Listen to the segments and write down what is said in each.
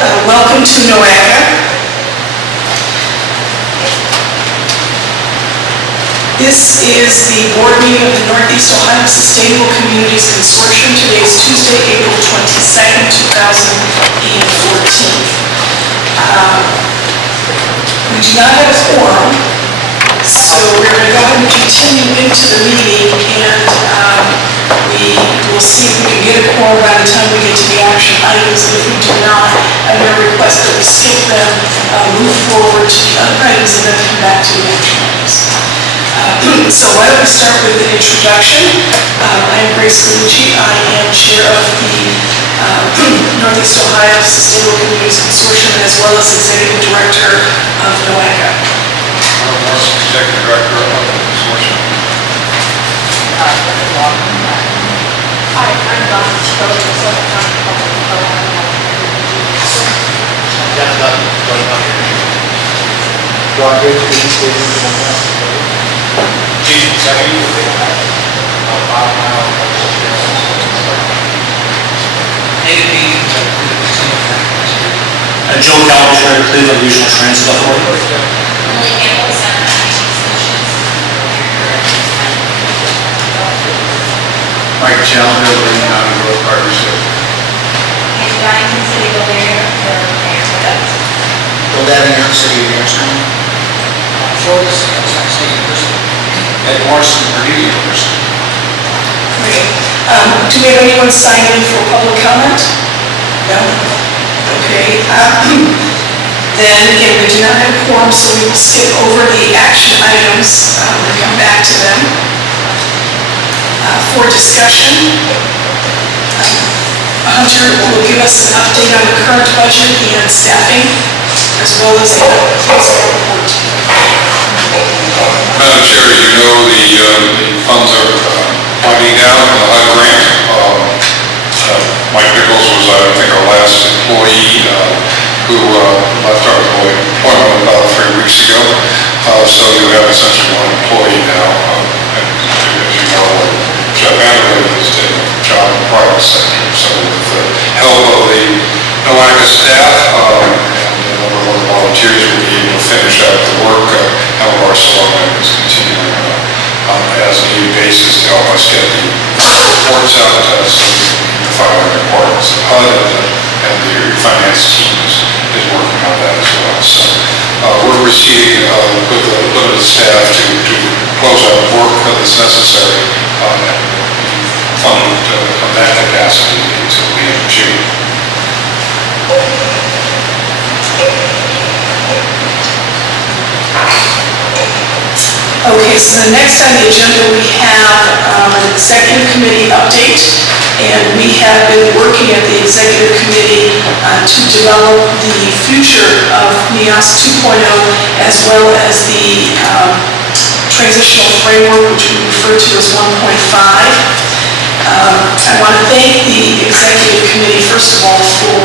Welcome to NOACA. This is the board meeting of the Northeast Ohio Sustainable Communities Consortium. Today is Tuesday, April 22nd, 2014. We do not have a quorum, so we're going to go ahead and continue into the meeting, and we will see if we can get a quorum by the time we get to the action items. And if we do not, I'm going to request that we skip them, move forward to the other items, and then come back to the action items. So why don't we start with an introduction. I'm Grace Gallucci. I am chair of the Northeast Ohio Sustainable Communities Consortium, as well as executive director of NOACA. Executive director of the consortium. Hi, I'm Don Chico, Southern County Public Development. Joe Calvin, Cleveland Regional Transit Authority. Mike Challenger, Lynn County Road Partnership. And Diamond City Building for Mayor Products. Bill Davenport, City of Youngstown. Shorts, State University. Ed Morrison, Purdue University. Great. Do we have anyone sign in for public comment? No? Okay. Then again, we do not have a quorum, so we will skip over the action items and come back to them. For discussion, Hunter will give us an update on the current budget and staffing, as well as the close report. Madam Chair, as you know, the funds are winding down on the HUD grant. Mike Nichols was, I think, our last employee who left our employment about 3 weeks ago. So you have essentially one employee now. And as you know, Jeff Anderson has taken a job in the private sector. So with the help of the NOACA staff and a number of other volunteers, we'll be able to finish out the work. However, our salon is continuing as a need basis to help us get the reports out so we can file the reports. HUD and the finance team is working on that as well. So we're proceeding with a limited staff to close out the work that's necessary and funded from that capacity until the end of June. Okay, so the next on the agenda we have an executive committee update, and we have been working at the executive committee to develop the future of NEOSCC 2.0 as well as the transitional framework, which we refer to as 1.5. I want to thank the executive committee, first of all, for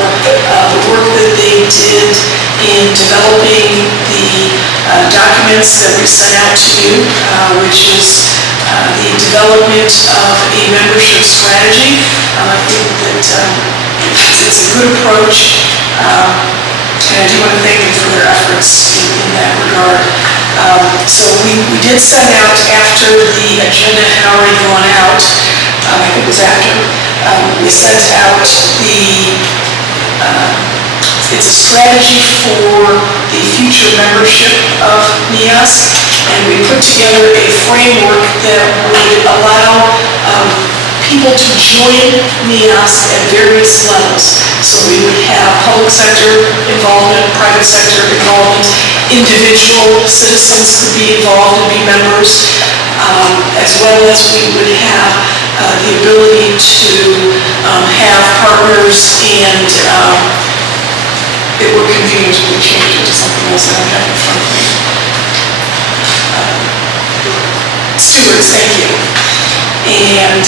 the work that they did in developing the documents that we sent out to you, which is the development of a membership strategy. I think that it's a good approach, and I do want to thank them for their efforts in that regard. So we did send out, after the agenda had already gone out, I think it was after, we sent out it's a strategy for the future membership of NEOSCC, and we put together a framework that would allow people to join NEOSCC at various levels. So we would have public sector involvement, private sector involvement, individual citizens could be involved and be members, as well as we would have the ability to have partners, and it would convenient to change it to something else that I have in front of me. Stewards, thank you. And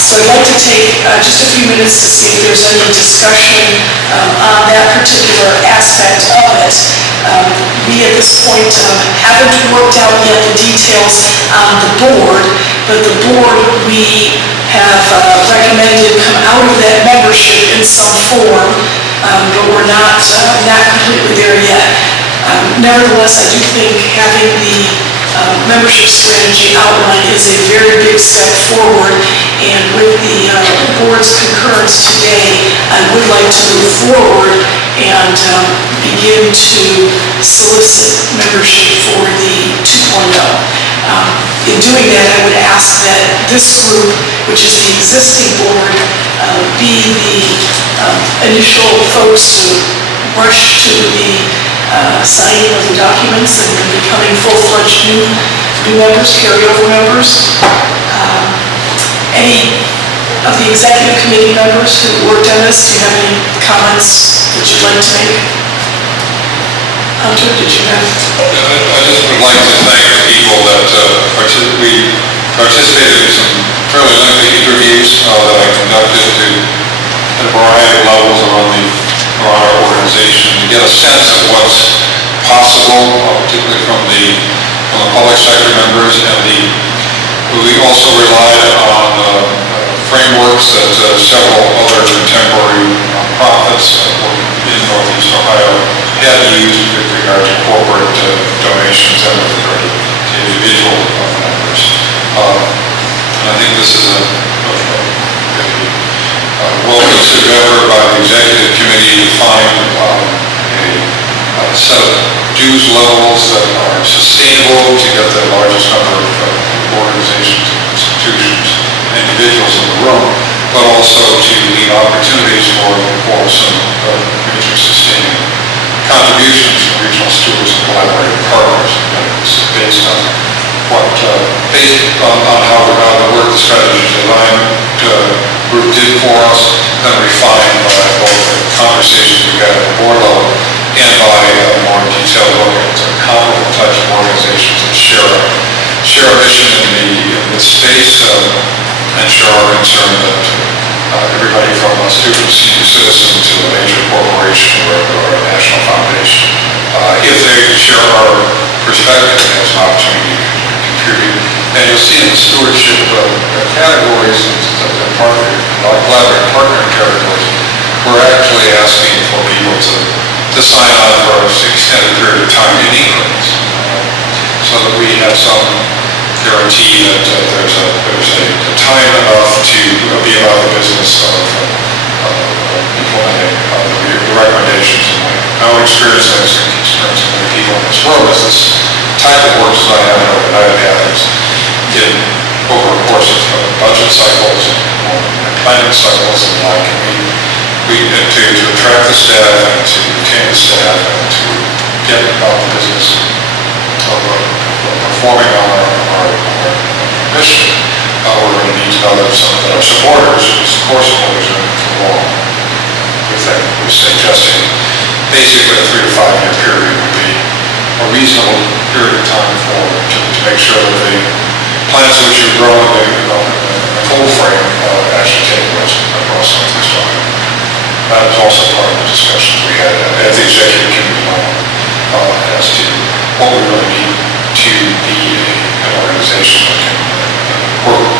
so I'd like to take just a few minutes to see if there's any discussion on that particular aspect of it. We at this point haven't worked out yet the details on the board, but the board, we have recommended come out of that membership in some form, but we're not completely there yet. Nevertheless, I do think having the membership strategy outlined is a very big step forward, and with the board's concurrence today, I would like to move forward and begin to solicit membership for the 2.0. In doing that, I would ask that this group, which is the existing board, be the initial folks to rush to the signing of the documents and becoming full-fledged new members, carryover members. Any of the executive committee members who worked on this, do you have any comments that you'd like to make? Hunter, did you have? I just would like to thank the people that we participated in some fairly lengthy interviews that I conducted at a variety of levels around our organization to get a sense of what's possible, particularly from the public sector members, and we also relied on frameworks that several other contemporary nonprofits in Northeast Ohio had used with regard to corporate donations and with regard to individual members. And I think this is a well-considered effort by the executive committee to find a set of dues levels that are sustainable to get the largest number of organizations, institutions, individuals in the room, but also to leave opportunities for some major sustaining contributions from regional stewards and collaborating partners. And it's based on how the work the strategy design group did for us, then refined by both the conversations we had at the board level and by a more detailed look at comparable types of organizations that share a mission in this space and share our concern that everybody from a student, senior citizen to a major corporation or a national foundation, if they share our perspective, has an opportunity to contribute. And you'll see in the stewardship categories, collaborative partner categories, we're actually asking for people to sign on for an extended period of time in increments, so that we have some guarantee that there's a time enough to be about the business of implementing the recommendations. My own experience, and experience of many people in this room, is this type of work design that I've had in over the course of budget cycles and planning cycles and like, to attract the staff and to retain the staff and to get about the business of performing on our mission. We're going to need to know that some of our supporters, core supporters, are going to come along with that. We're suggesting basically a 3 to 5 year period would be a reasonable period of time to make sure that the plants which you grow in the cold frame actually take place across Northeast Ohio. That was also part of the discussions we had at the executive committee level as to what we really need to be an organization that can work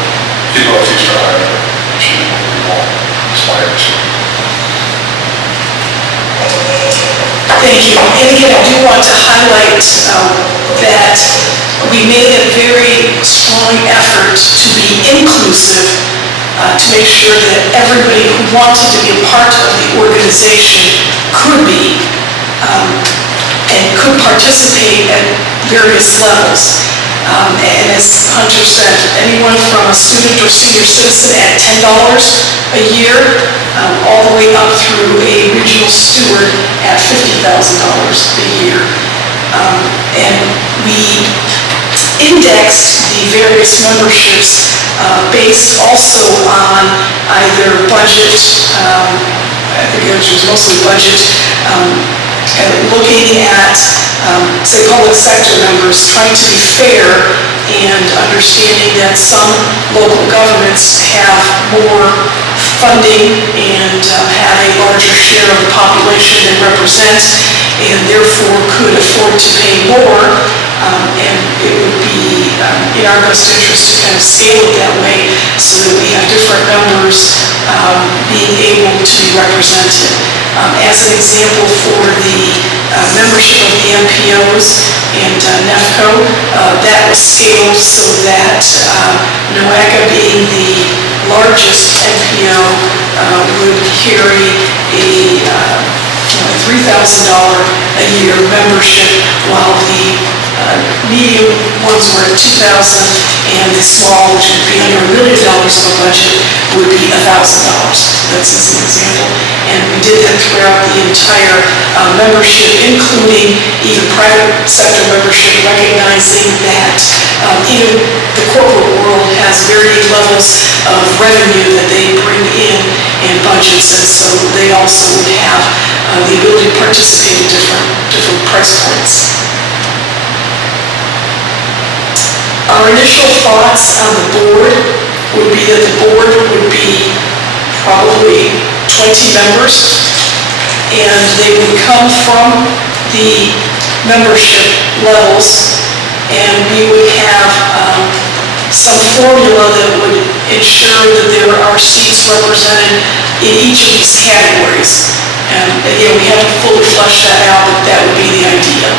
in Northeast Ohio to achieve what we all aspire to. Thank you. And again, I do want to highlight that we made a very strong effort to be inclusive, to make sure that everybody who wanted to be a part of the organization could be and could participate at various levels. And as Hunter said, anyone from a student or senior citizen at $10 a year, all the way up through a regional steward at $50,000 a year. And we indexed the various memberships based also on either budget, I think it was mostly budget, looking at, say, public sector members, trying to be fair and understanding that some local governments have more funding and have a larger share of the population they represent and therefore could afford to pay more And it would be in our best interest to kind of scale it that way so that we have different members being able to be represented. As an example, for the membership of the MPOs and NEFCO, that was scaled so that NOACA, being the largest NPO, would carry a $3,000 a year membership, while the medium ones were at $2,000, and the small, which would be under $1 million of a budget, would be $1,000. That's as an example. And we did that throughout the entire membership, including even private sector membership, recognizing that even the corporate world has varying levels of revenue that they bring in and budgets, and so they also would have the ability to participate in different price points. Our initial thoughts on the board would be that the board would be probably 20 members, and they would come from the membership levels, and we would have some formula that would ensure that there are seats represented in each of these categories. And again, we haven't fully fleshed that out, but that would be the idea.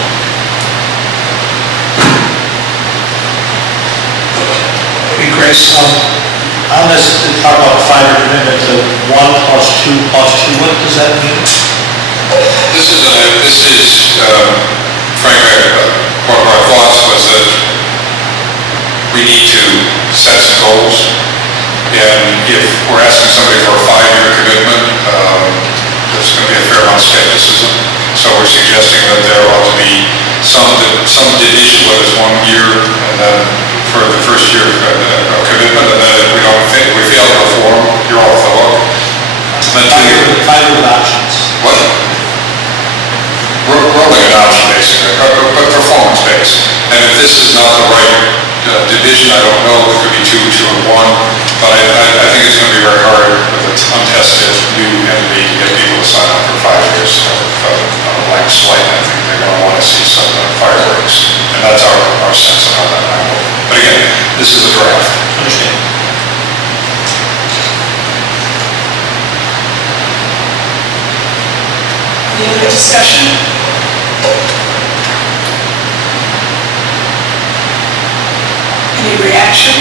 Hey, Grace, on this, they talk about 5-year commitment to 1 + 2 + 2. What does that mean? This is frankly, one of our thoughts was that we need to set some goals, and if we're asking somebody for a 5-year commitment, there's going to be a fair amount of skepticism. So we're suggesting that there ought to be some division, whether it's 1 year, and then for the first year commitment, and then if we don't think we fail to perform, you're off the hook. Then 5-year with options. what? Rolling adoption, basically, but performance-based. And if this is not the right division, I don't know, it could be 2 and 1, but I think it's going to be very hard with an untested new entity to get people to sign up for 5 years on a blank slate. I think they're going to want to see some fireworks, and that's our sense of how that might work. But again, this is a draft. Understand. Any other discussion? Any reaction?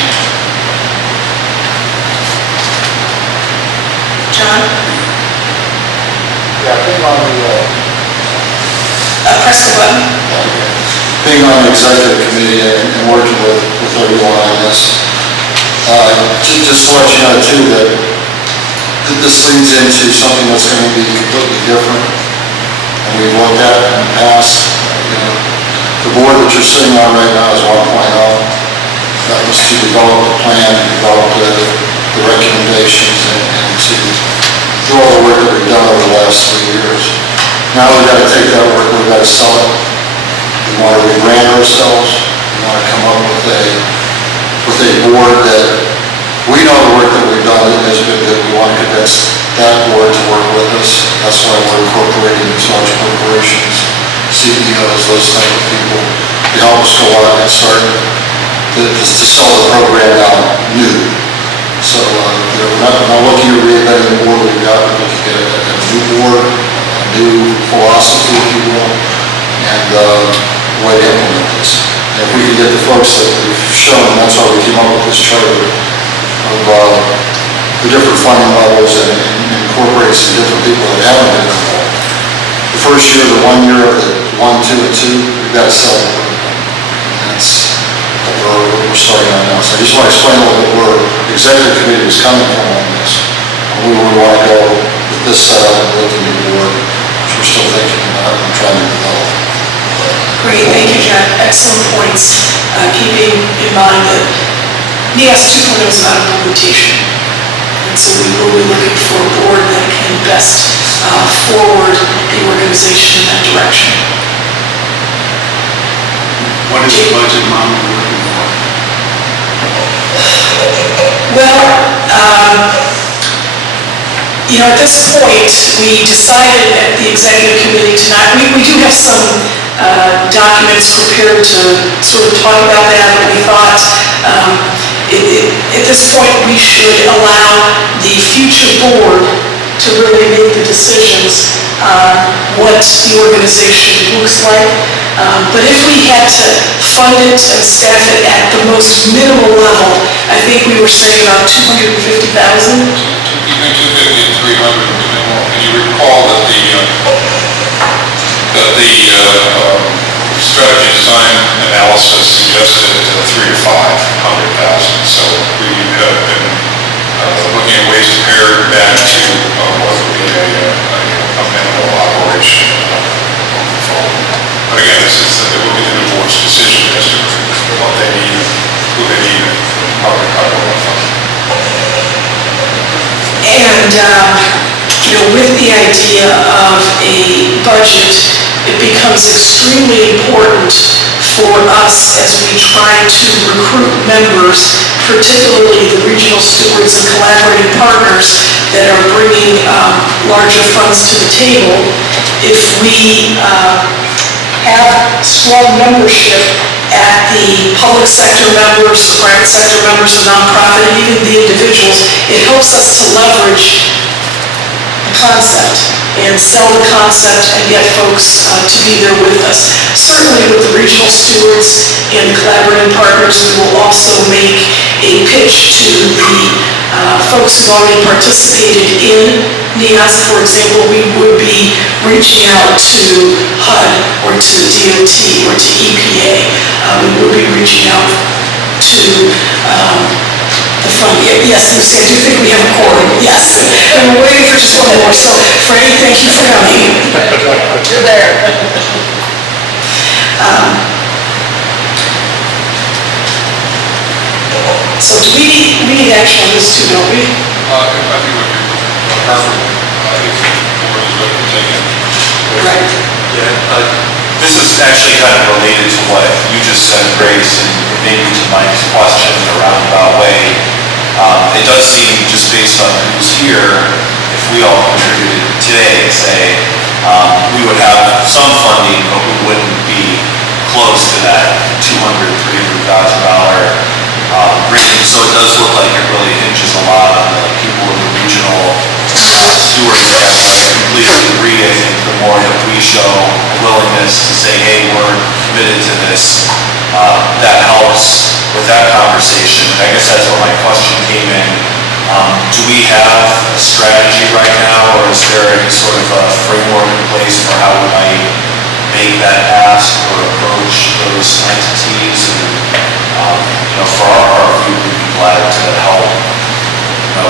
John? Yeah, being on the, Press the button. being on the executive committee and working with everyone on this, just to let you know too that this leads into something that's going to be completely different than we've looked at in the past. The board that you're sitting on right now is 1.0. That was to develop the plan, and develop the recommendations, and to do all the work that we've done over the last 3 years. Now we've got to take that work, we've got to sell it. We want to rebrand ourselves. We want to come up with a board that we know the work that we've done has been good. We want to convince that board to work with us. That's why we're incorporating these large corporations, CEOs, those type of people, to help us go out and start to sell the program out new. So we're not looking at reinventing the board we've got. We're looking at a new board, a new philosophy, if you will, and a way to implement this. And if we can get the folks that we've shown, that's why we came up with this charter of the different funding levels, and incorporate some different people that haven't been involved. The first year, the 1 year of the 1, 2, and 2, we've got to sell the program. That's what we're starting on now. So I just want to explain a little bit where the executive committee was coming from on this, and where we want to go with this setup and with the new board, which we're still thinking about and trying to develop. Great, thank you, John. Excellent points. Keeping in mind that NEOSCC 2.0 is not implementation. And so we will be looking for a board that can best forward the organization in that direction. What is the budget model we're looking for? Well, at this point, we decided at the executive committee tonight, we do have some documents prepared to sort of talk about that, and we thought at this point we should allow the future board to really make the decisions on what the organization looks like. But if we had to fund it and staff it at the most minimal level, I think we were saying about $250,000. Between 250 and 300, and you recall that the strategy design analysis suggested 300 to 500,000. So we have been looking at ways to pare it back to what would be a minimal operation moving forward. But again, it will be the board's decision as to what they need, who they need, and how they want to fund it. And, with the idea of a budget, it becomes extremely important for us as we try to recruit members, particularly the regional stewards and collaborating partners that are bringing larger funds to the table. If we have strong membership at the public sector members, the private sector members, the nonprofit, and even the individuals, it helps us to leverage the concept and sell the concept and get folks to be there with us. Certainly with the regional stewards and the collaborating partners, we will also make a pitch to the folks who already participated in NEOSCC. For example, we would be reaching out to HUD or to DOT or to EPA. We would be reaching out to the fund. Yes, Lucy, I do think we have a quorum. Yes, and we're waiting for just one more. So, Franny, thank you for coming. You're there. So we need action on this too, don't we? I think it would be preferable. I think the board is ready to take it. Right. Yeah, this is actually kind of related to what you just said, Grace, and maybe to Mike's question in a roundabout way. It does seem, just based on who's here, if we all contributed today, say, we would have some funding, but we wouldn't be close to that $200,000, $300,000 range. So it does look like it really hinges a lot on the people in the regional stewards. I completely agree. I think the more that we show a willingness to say, hey, we're committed to this, that helps with that conversation. I guess that's where my question came in. Do we have a strategy right now, or is there any sort of a framework in place for how we might make that ask or approach those entities? And for our part, we would be glad to help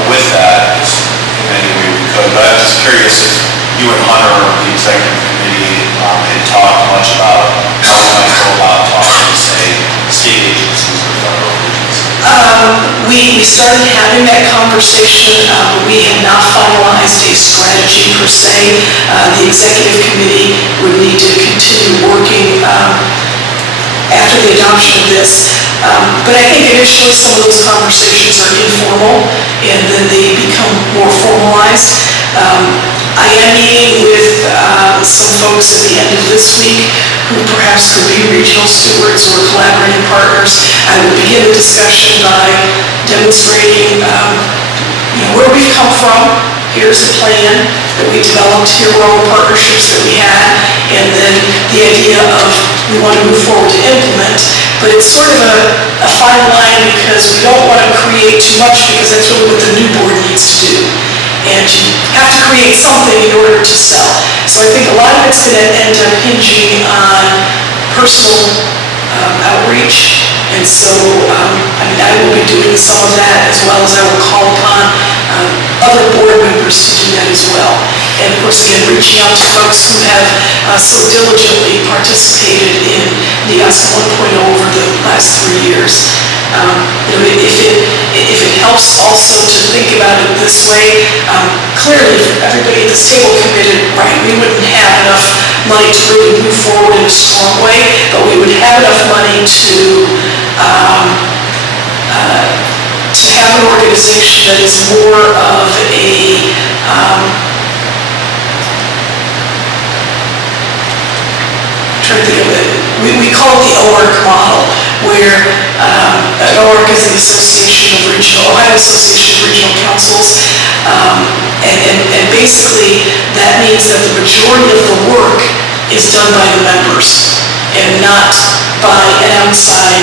with that in any way we could. But I'm just curious if you and Hunter, the executive committee, had talked much about how we might go about talking to, say, state agencies or federal agencies. We started having that conversation. We have not finalized a strategy per se. The executive committee would need to continue working after the adoption of this. But I think initially some of those conversations are informal and then they become more formalized. I am meeting with some folks at the end of this week who perhaps could be regional stewards or collaborating partners. I will begin the discussion by demonstrating where we've come from. Here's the plan that we developed. Here were all the partnerships that we had, and then the idea of we want to move forward to implement. But it's sort of a fine line because we don't want to create too much because that's really what the new board needs to do. And you have to create something in order to sell. So I think a lot of it's going to end up hinging on personal outreach. And so, I will be doing some of that as well as I will call upon other board members to do that as well. And of course, again, reaching out to folks who have so diligently participated in NEOSCC 1.0 over the last 3 years. If it helps also to think about it this way, clearly everybody at this table committed, right, we wouldn't have enough money to really move forward in a strong way, but we would have enough money to have an organization that is more of a trying to think of it, we call it the OARC model, where an OARC is the Ohio Association of Regional Councils, and basically that means that the majority of the work is done by the members and not by an outside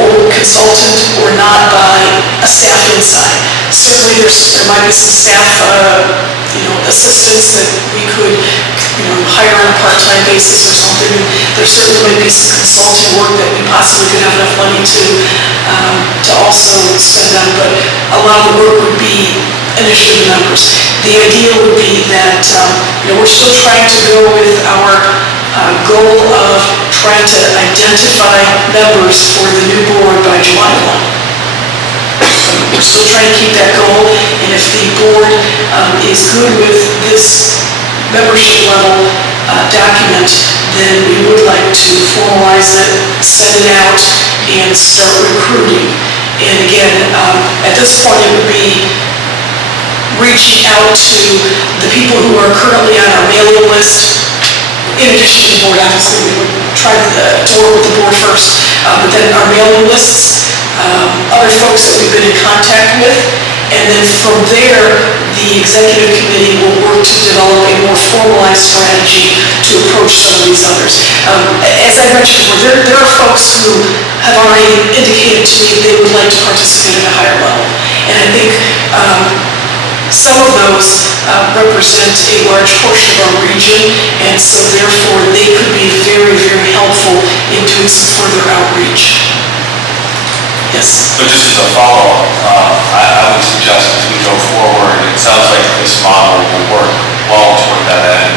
or consultant or not by a staff inside. Certainly there might be some staff assistants that we could hire on a part-time basis or something. There certainly might be some consulting work that we possibly could have enough money to also spend on, but a lot of the work would be initially the members. The idea would be that we're still trying to go with our goal of trying to identify members for the new board by July 1. We're still trying to keep that goal, and if the board is good with this membership level document, then we would like to formalize it, send it out, and start recruiting. And again, at this point, it would be reaching out to the people who are currently on our mailing list. In addition to the board, obviously, we would try to work with the board first, but then our mailing lists, other folks that we've been in contact with, and then from there, the executive committee will work to develop a more formalized strategy to approach some of these others. As I mentioned before, there are folks who have already indicated to me they would like to participate at a higher level, and I think some of those represent a large portion of our region, and so therefore they could be very, very helpful in doing some further outreach. Yes? But just as a follow-up, I would suggest as we go forward, it sounds like this model will work well toward that end,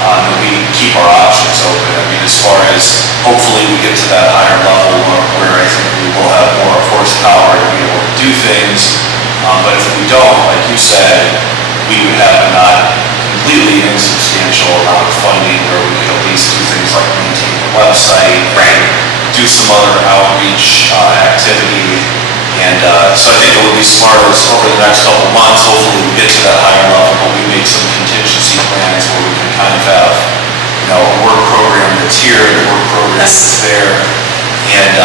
that we keep our options open. I mean, as far as hopefully we get to that higher level where I think we will have more horsepower to be able to do things. But if we don't, like you said, we would have a not completely insubstantial amount of funding where we could at least do things like maintain the website, do some other outreach activity. And so I think it would be smart over the next couple of months, hopefully we get to that higher level, but we make some contingency plans where we can kind of have, a work program that's here and a work program that's there. And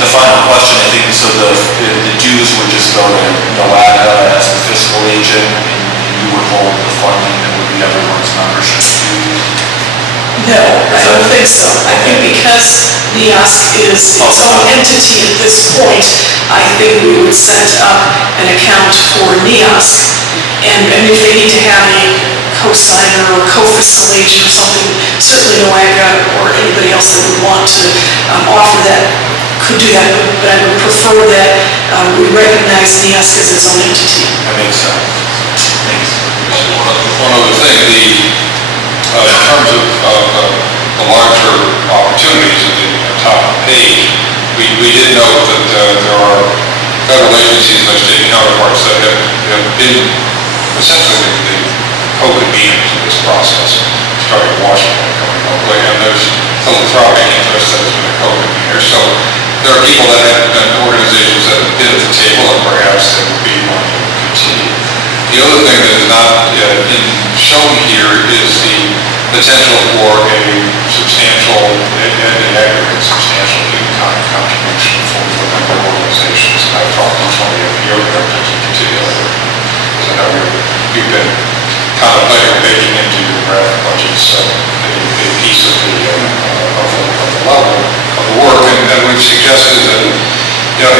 the final question, I think, so the dues would just go to NOACA as the fiscal agent, and you would hold the funding that would be everyone's membership dues? No, I don't think so. I think because NEOSCC is its own entity at this point, I think we would set up an account for NEOSCC, and if they need to have a co-signer or co-fiscal agent or something, certainly NOACA or anybody else that would want to offer that could do that, but I would prefer that we recognize NEOSCC as its own entity. That makes sense. Thanks. One other thing, in terms of the larger opportunities at the top of the page, we did note that there are federal agencies and their state counterparts that have been essentially the co-conveners in this process, starting in Washington, coming all the way, and there's philanthropic interest that has been a co-convener. So there are people that have been organizations that have been at the table, and perhaps they would be wanting to continue. The other thing that is not shown here is the potential for a substantial, in aggregate, substantial in-kind contribution from the member organizations. And I've talked to some of the NPO directors in particular, because I know you've been contemplating baking into your grant budgets a piece of the level of the work, and we've suggested that,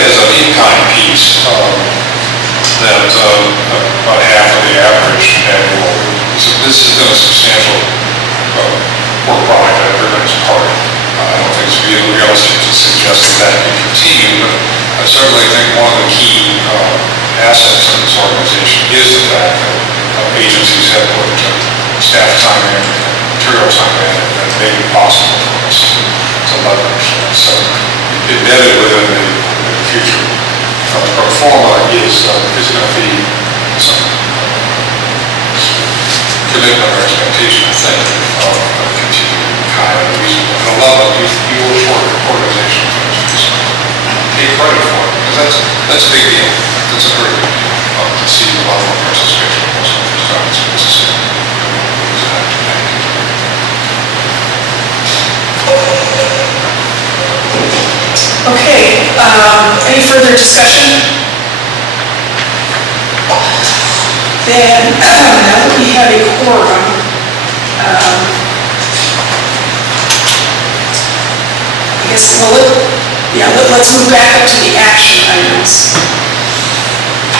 as an in-kind piece, that about half of the average annual. So this has been a substantial work product that everybody's part of. I don't think it's really realistic to suggest that can continue, but I certainly think one of the key assets of this organization is the fact that agencies have put staff time in, material time in, and it made it possible for us to leverage. So embedded within the future pro forma is going to be some commitment or expectation, I think, of continuing kind of reasonable. And a lot of you work organizations, for instance, take credit for it, because that's a big deal. That's a very big deal to see a lot more participation in those times. Okay, any further discussion? Then, now that we have a quorum, I guess, let's move back up to the action items.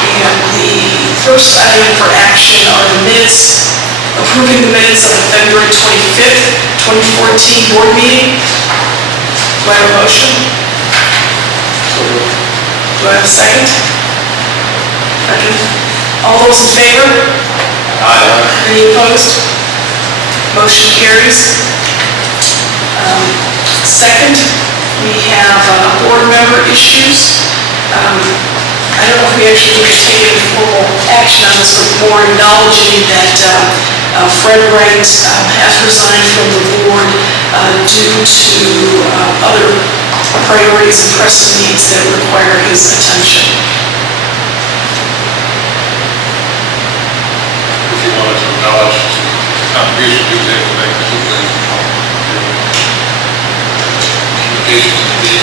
And the first item for action are the minutes, approving the minutes of the February 25th, 2014 board meeting. Do I have a motion? Do I have a second? Second. All those in favor? Aye. Any opposed? Motion carries. Second, we have board member issues. I don't know if we actually need to take any formal action on this, but more acknowledging that Fred Wright has resigned from the board due to other priorities and pressing needs that require his attention. If you wanted to acknowledge the contribution you was able to make, particularly communications to the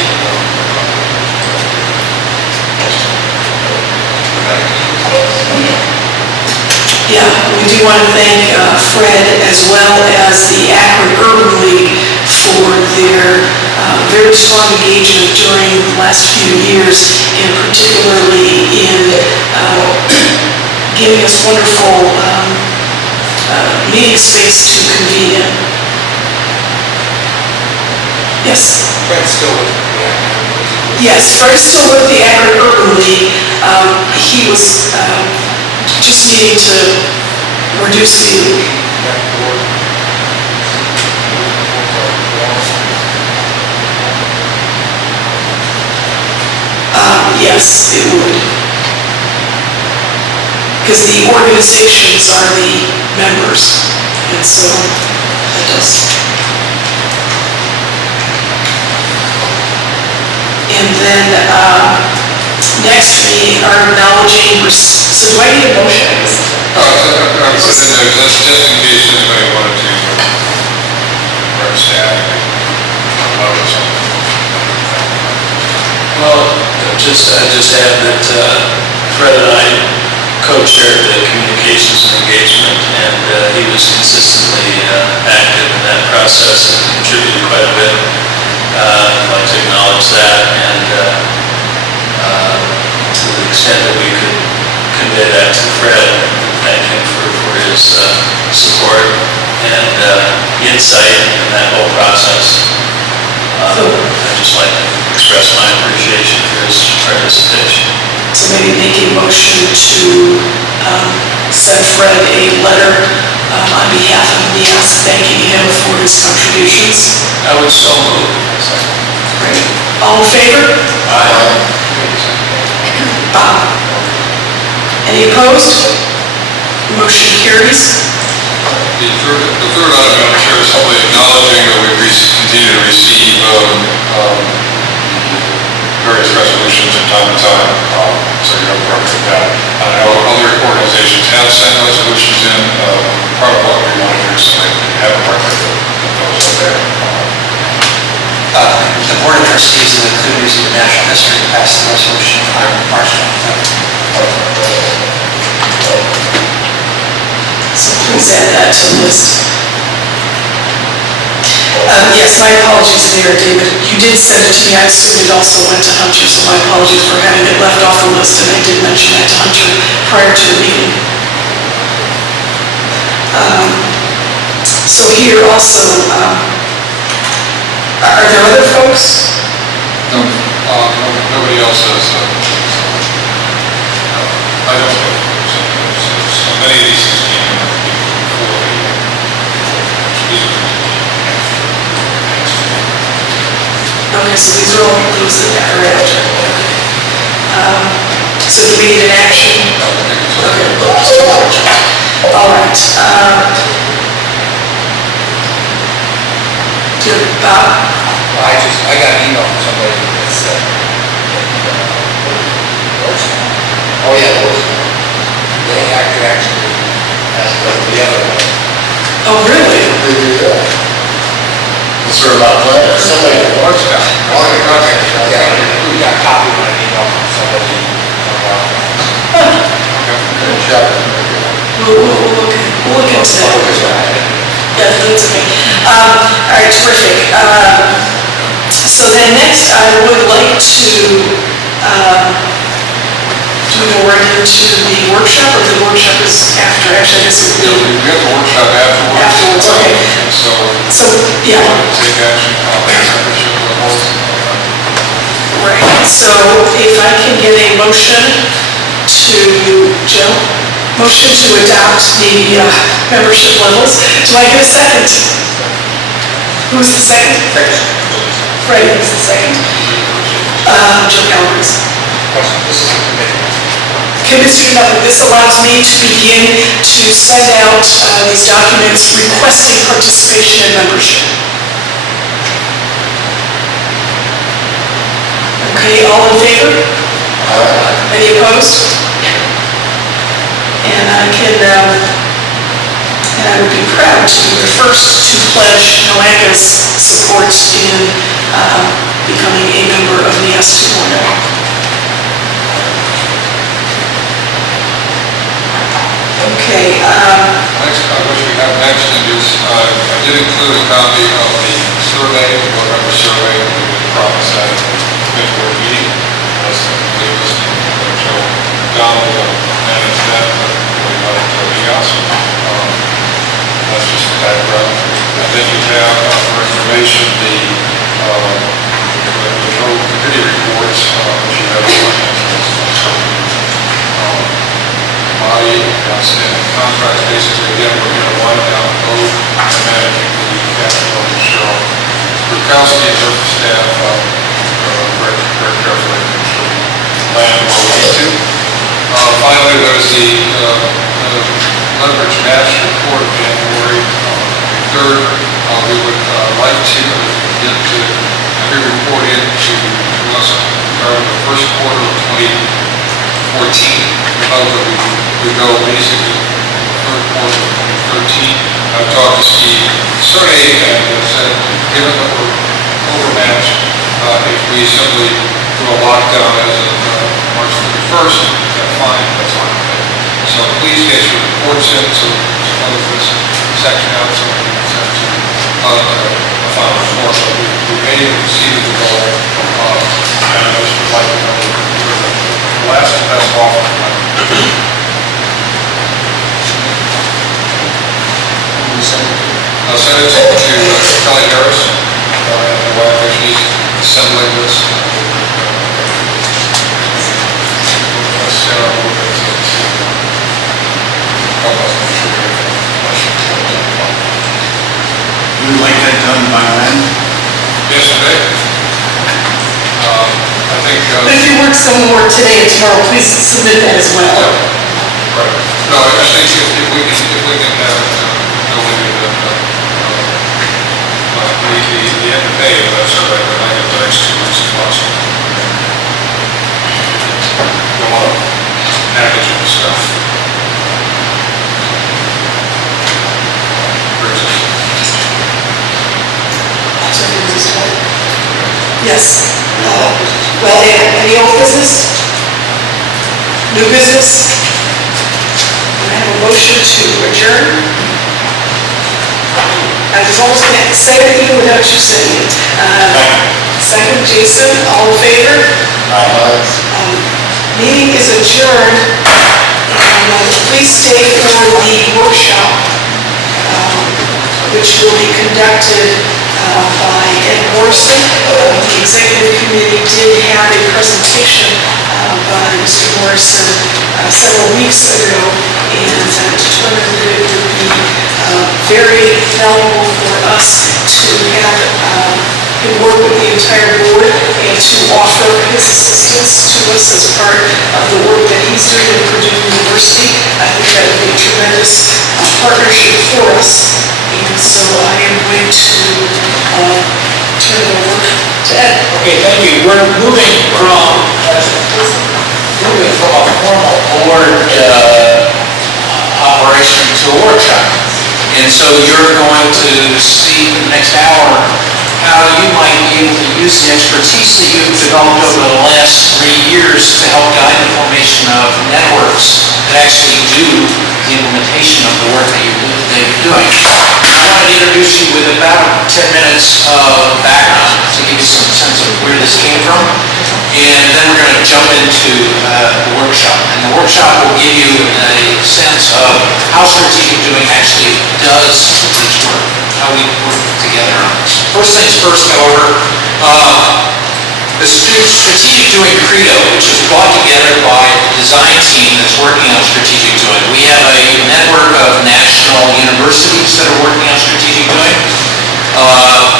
Yeah, we do want to thank Fred as well as the Akron Urban League for their very strong engagement during the last few years, and particularly in giving us wonderful meeting space to convene in. Yes? Fred's still with me. Yes, Fred is still with the Akron Urban League. He was just needing to reduce the... Yes, it would. Because the organizations are the members, and so that does. And then next we are acknowledging, so do I need a motion? I put it in there just in case anybody wanted to staff or something. Well, I'd just add that Fred and I co-chaired the communications and engagement, and he was consistently active in that process and contributed quite a bit. I'd like to acknowledge that, and to the extent that we could convey that to Fred, thank him for his support and insight in that whole process. I'd just like to express my appreciation for his participation. So maybe make a motion to send Fred a letter on behalf of NEOSCC thanking him for his contributions. I would so move. Great. All in favor? Aye. Bob? Any opposed? Motion carries. The third item, Madam Chair, is simply acknowledging that we continue to receive various resolutions from time to time, so you have a record of that. I know other organizations have sent resolutions in. Part of what we want to do is to have a record of those up there. The Board of Trustees of the Activities of National History passed the resolution on March 23rd. So please add that to the list. Yes, my apologies there, David. You did send it to me. I assumed it also went to Hunter, so my apologies for having it left off the list, and I did mention that to Hunter prior to the meeting. So here also, are there other folks? No, nobody else has, I don't know. So many of these things came in before Okay, so these are all those that are after. So do we need an action? Okay. All right. Bob? I got an email from somebody that said, oh yeah, they actually, the other one. Oh, really? They do that. It's sort of not planned. Somebody, Georgetown. We got a copy of an email from somebody. Good job. We'll look into that. Yeah, that's okay. All right, terrific. So then next, I would like to, do we go right into the workshop, or the workshop is after? Actually, I guess it would be We got the workshop afterwards. afterwards, okay. So, So, yeah, take action on the membership levels. right. So if I can get a motion to, Jill, motion to adopt the membership levels. Do I get a second? Who's the second? Fred is the second. Jill Calabrese. This is a committee. Committee level, this allows me to begin to send out these documents requesting participation and membership. Okay, all in favor? Any opposed? And I can, and I would be proud to be the first to pledge NOACA's support in becoming a member of NEOSCC 2.0. Okay, Next, what we have next is, I did include a copy of the survey, the board member survey that we did promise at the board meeting. As they listened, Joe Donald managed that, we got it to NEOS. That's just the background. And then you have, for information, the committee reports, which you have body outstanding contracts. Basically, again, we're going to wind down code and managing the capital of Cheryl Rukowski and her staff very carefully to make sure we land where we need to. Finally, there's the leverage match report of January 3rd. We would like to get every report in to us during the first quarter of 2014. We know that we go basically third quarter of 2013. I've talked to Steve Cerny and said, given that we're overmatched, if we simply do a lockdown as of March 31st, that's fine. So please get your reports in, so one of this section out, so we can send to the final report. But we may receive the goal, and I just would like to know the last and best offer. I'll send it to Kelly Harris, and whatever she's assembling this. Sarah, help us make sure we get You would like that done by when? yesterday. I think. but if you work some more today and tomorrow, please submit that as well. Right. No, I think if we can have it, the end of May, but survey, but I get the next 2 weeks as possible. Go on, packaging the stuff. Where is it? Yes. Well, any old business? New business? I have a motion to adjourn. I was almost going to say it even without you saying it. Second, Jason, all in favor? Meeting is adjourned, and please stay for the workshop, which will be conducted by Ed Morrison. The executive committee did have a presentation by Mr. Morrison several weeks ago, and determined that it would be very valuable for us to have him work with the entire board and to offer his assistance to us as part of the work that he's doing at Purdue University. I think that would be a tremendous partnership for us. And so I am going to turn it over to Ed. Okay, thank you. We're moving from a formal board operation to a workshop. And so you're going to see the next hour how you might be able to use the expertise that you've developed over the last 3 years to help guide the formation of networks that actually do the implementation of the work that you're doing. I wanted to introduce you with about 10 minutes of background to give you some sense of where this came from. And then we're going to jump into the workshop. And the workshop will give you a sense of how strategic doing actually does this work, how we work together on this. First things first, however, the strategic doing credo, which is brought together by the design team that's working on strategic doing. We have a network of national universities that are working on strategic doing,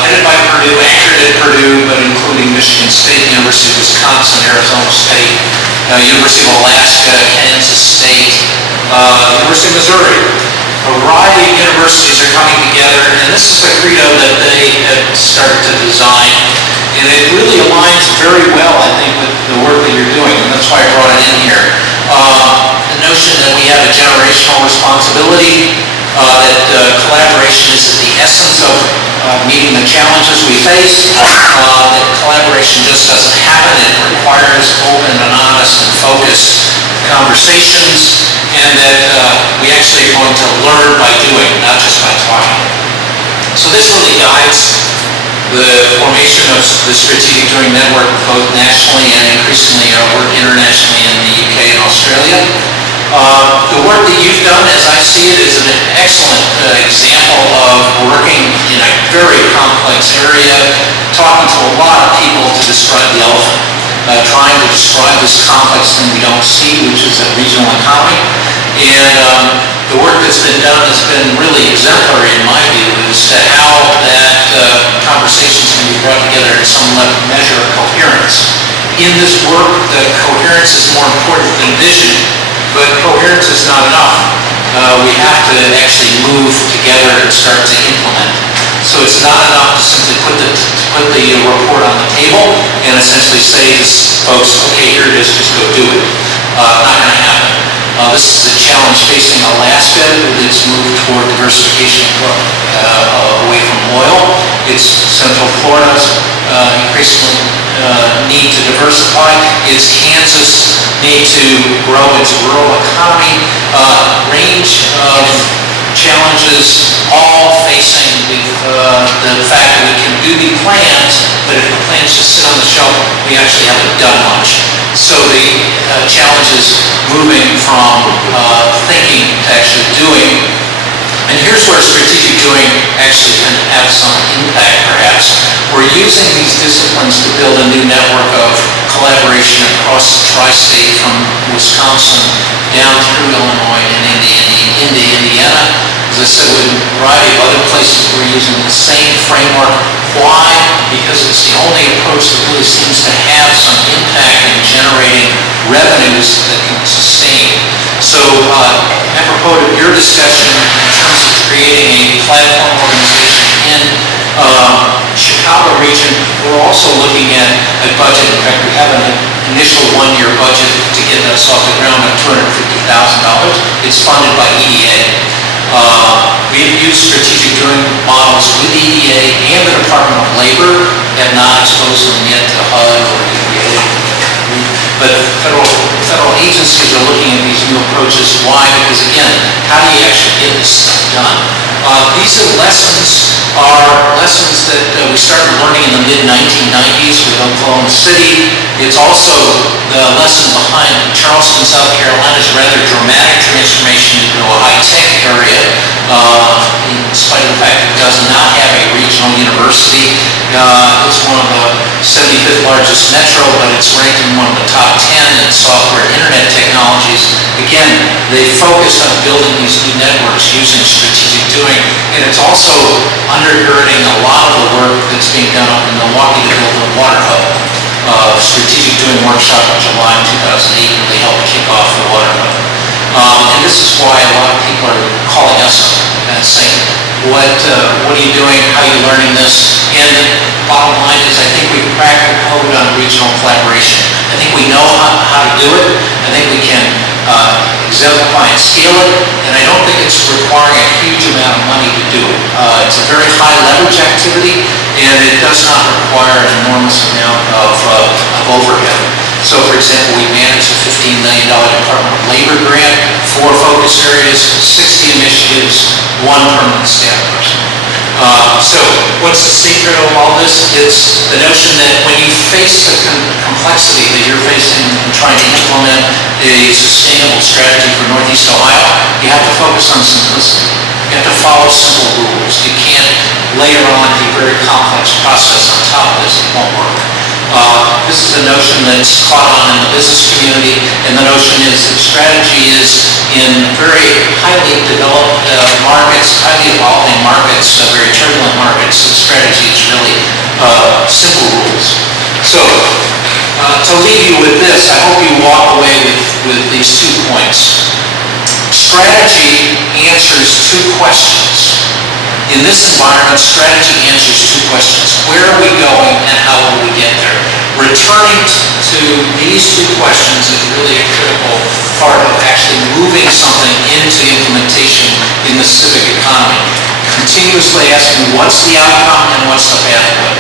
headed by Purdue, anchored at Purdue, but including Michigan State, University of Wisconsin, Arizona State, University of Alaska, Kansas State, University of Missouri. A variety of universities are coming together, and this is the credo that they had started to design. And it really aligns very well, I think, with the work that you're doing, and that's why I brought it in here. The notion that we have a generational responsibility, that collaboration is at the essence of meeting the challenges we face, that collaboration just doesn't happen, it requires open and honest and focused conversations, and that we actually are going to learn by doing, not just by talking. So this really guides the formation of the strategic doing network, both nationally and increasingly our work internationally in the UK and Australia. The work that you've done, as I see it, is an excellent example of working in a very complex area, talking to a lot of people to describe the elephant, trying to describe this complex thing we don't see, which is a regional economy. And the work that's been done has been really exemplary in my view as to how that conversations can be brought together in some measure of coherence. In this work, the coherence is more important than vision, but coherence is not enough. We have to actually move together and start to implement. So it's not enough to simply put the report on the table and essentially say to folks, okay, here it is, just go do it. Not going to happen. This is a challenge facing Alaska with its move toward diversification away from oil. It's Central Florida's increasingly need to diversify. It's Kansas' need to grow its rural economy. Range of challenges, all facing the fact that we can do the plans, but if the plans just sit on the shelf, we actually haven't done much. So the challenge is moving from thinking to actually doing. And here's where strategic doing actually can have some impact, perhaps. We're using these disciplines to build a new network of collaboration across the tri-state from Wisconsin down through Illinois and into Indiana. As I said, with a variety of other places, we're using the same framework. Why? Because it's the only approach that really seems to have some impact in generating revenues that can sustain. So, apropos of your discussion in terms of creating a platform organization in Chicago region, we're also looking at a budget. In fact, we have an initial one-year budget to get us off the ground of $250,000. It's funded by EDA. We've used strategic doing models with EDA and the Department of Labor, have not exposed them yet to HUD or EPA. But federal agencies are looking at these new approaches. Why? Because again, how do you actually get this stuff done? These are lessons that we started learning in the mid-1990s with Oklahoma City. It's also the lesson behind Charleston, South Carolina's rather dramatic transformation into a high-tech area, in spite of the fact it does not have a regional university. It's one of the 75th largest metro, but it's ranked in one of the top 10 in software and internet technologies. Again, they focus on building these new networks using strategic doing, and it's also undergirding a lot of the work that's being done up in Milwaukee to build a water hub. Strategic doing workshop in July 2008 really helped kick off the water hub. And this is why a lot of people are calling us and saying, what are you doing? How are you learning this? And the bottom line is, I think we've cracked the code on regional collaboration. I think we know how to do it. I think we can exemplify and scale it, and I don't think it's requiring a huge amount of money to do it. It's a very high leverage activity, and it does not require an enormous amount of overhead. So, for example, we manage a $15 million Department of Labor grant, 4 focus areas, 60 initiatives, 1 permanent staff person. So what's the secret of all this? It's the notion that when you face the complexity that you're facing in trying to implement a sustainable strategy for Northeast Ohio, you have to focus on simplicity. You have to follow simple rules. You can't layer on a very complex process on top of this. It won't work. This is a notion that's caught on in the business community, and the notion is that strategy is in very highly developed markets, highly evolving markets, very turbulent markets. So strategy is really simple rules. So to leave you with this, I hope you walk away with these 2 points. Strategy answers 2 questions. In this environment, strategy answers 2 questions. Where are we going and how will we get there? Returning to these 2 questions is really a critical part of actually moving something into implementation in the civic economy. Continuously asking what's the outcome and what's the pathway.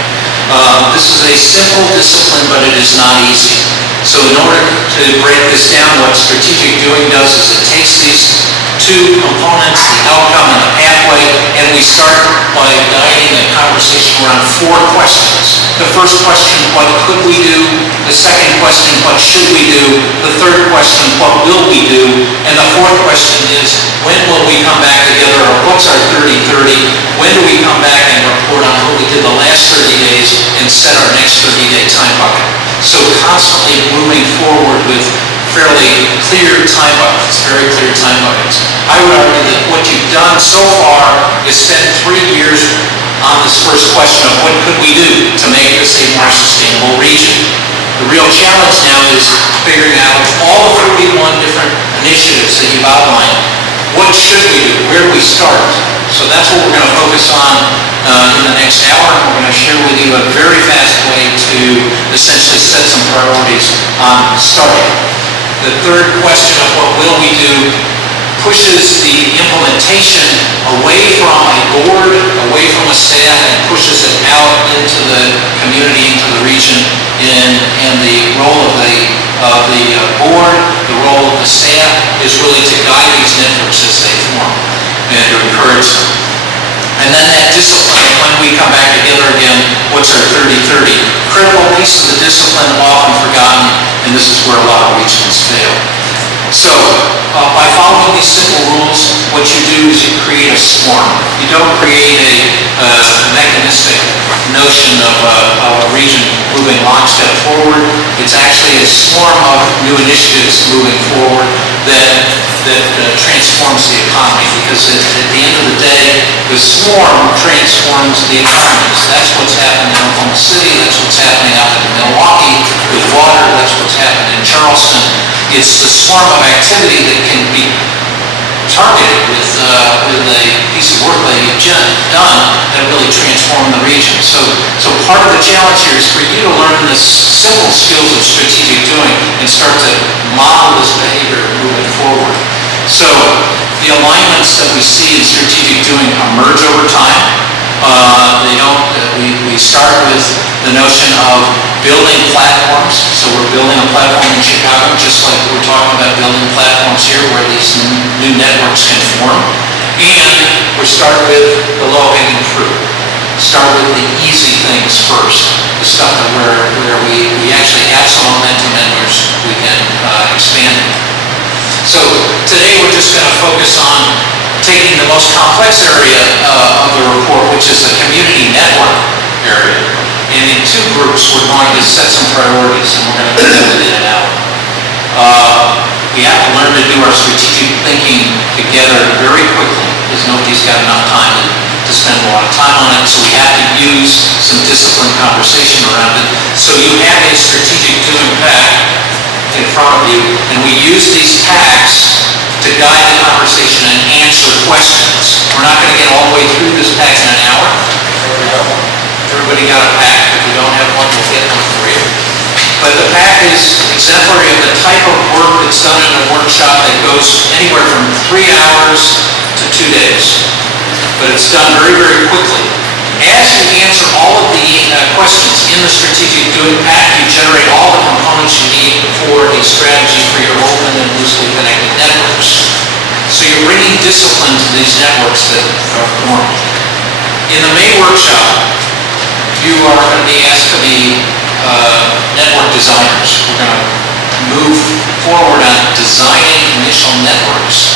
This is a simple discipline, but it is not easy. So in order to break this down, what strategic doing does is it takes these 2 components, the outcome and the pathway, and we start by guiding a conversation around 4 questions. The first question, what could we do? The second question, what should we do? The third question, what will we do? And the fourth question is, when will we come back together, or what's our 30-30? When do we come back and report on what we did the last 30 days and set our next 30-day time bucket? So constantly moving forward with fairly clear time buckets, very clear time buckets. I would argue that what you've done so far is spend 3 years on this first question of what could we do to make this a more sustainable region. The real challenge now is figuring out all the 41 different initiatives that you've outlined. What should we do? Where do we start? So that's what we're going to focus on in the next hour. We're going to share with you a very fast way to essentially set some priorities on starting. The third question of what will we do pushes the implementation away from a board, away from a staff, and pushes it out into the community, into the region, and the role of the board, the role of the staff is really to guide these networks as they form and to encourage them. And then that discipline, when we come back together again, what's our 30-30? Critical piece of the discipline, often forgotten, and this is where a lot of regions fail. So, by following these simple rules, what you do is you create a swarm. You don't create a mechanistic notion of a region moving lockstep forward. It's actually a swarm of new initiatives moving forward that transforms the economy, because at the end of the day, the swarm transforms the economies. That's what's happened in Oklahoma City, that's what's happening up in Milwaukee with water, that's what's happened in Charleston. It's the swarm of activity that can be targeted with a piece of work that you've done that really transformed the region. So part of the challenge here is for you to learn the simple skills of strategic doing and start to model this behavior moving forward. So the alignments that we see in strategic doing emerge over time. We start with the notion of building platforms. So we're building a platform in Chicago, just like we're talking about building platforms here where these new networks can form. And we start with the low-hanging fruit. Start with the easy things first, the stuff where we actually have some momentum and we can expand it. So today we're just going to focus on taking the most complex area of the report, which is the community network area. And in 2 groups, we're going to set some priorities, and we're going to do that within an hour. We have to learn to do our strategic thinking together very quickly, because nobody's got enough time to spend a lot of time on it, so we have to use some disciplined conversation around it. So you have a strategic doing pack in front of you, and we use these packs to guide the conversation and answer questions. We're not going to get all the way through this pack in an hour. Everybody got a pack. If you don't have one, we'll get one for you. But the pack is exemplary of the type of work that's done in a workshop workshop that goes anywhere from 3 hours to 2 days. But it's done very, very quickly. As you answer all of the questions in the strategic doing pack, you generate all the components you need for a strategy for your open and loosely connected networks. So you're bringing discipline to these networks that are formed. In the May workshop, you are going to be asked to be network designers. We're going to move forward on designing initial networks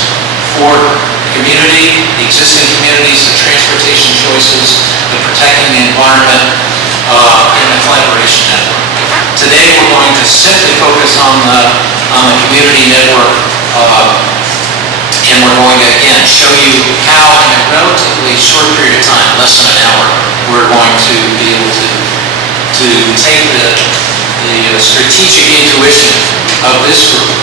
for the community, the existing communities, the transportation choices, the protecting the environment, and the collaboration network. Today, we're going to simply focus on the community network, and we're going to, again, show you how in a relatively short period of time, less than an hour, we're going to be able to take the strategic intuition of this group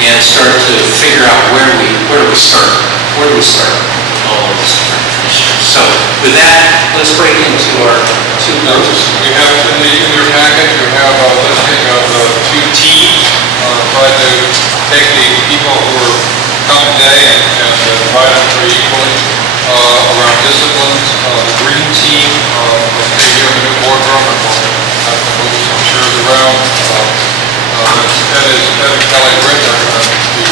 and start to figure out where do we start all of this initiatives. So with that, let's break into our two groups. We have in your packet, you have a listing of the two teams. Tried to take the people who are come today and divide them pretty equally around disciplines. The green team, located here in the new boardroom, and we'll have to move some chairs around. That is Kelly Ritter to be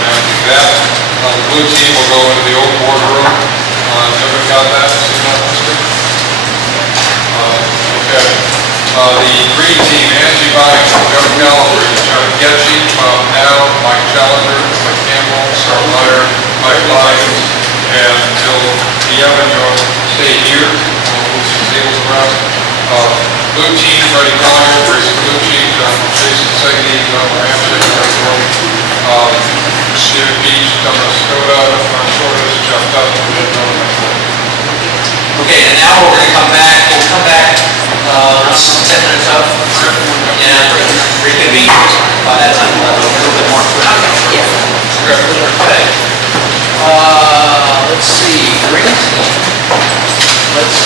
managing that. The blue team will go into the old boardroom. Everybody got that? See that listed? Okay. The green team, Angie Banks, Joe Gallagher, John Getchy, Bob Now, Mike Challenger, Mike Campbell, Sarah Meyer, Mike Lyons, and Bill Evans, you'll stay here. We'll move some tables around. Blue team, Freddie Collier, Grace Lucci, Jason Segedy, John Ramsey, Stephen Beach, Thomas Skoda, Ron Shortis, Jeff Dutton, and John McFlurry. Okay, and now we're going to come back. We'll come back 10 minutes up and reconvene. By that time, we'll have a little bit more. Okay. Let's see. Green team. Let's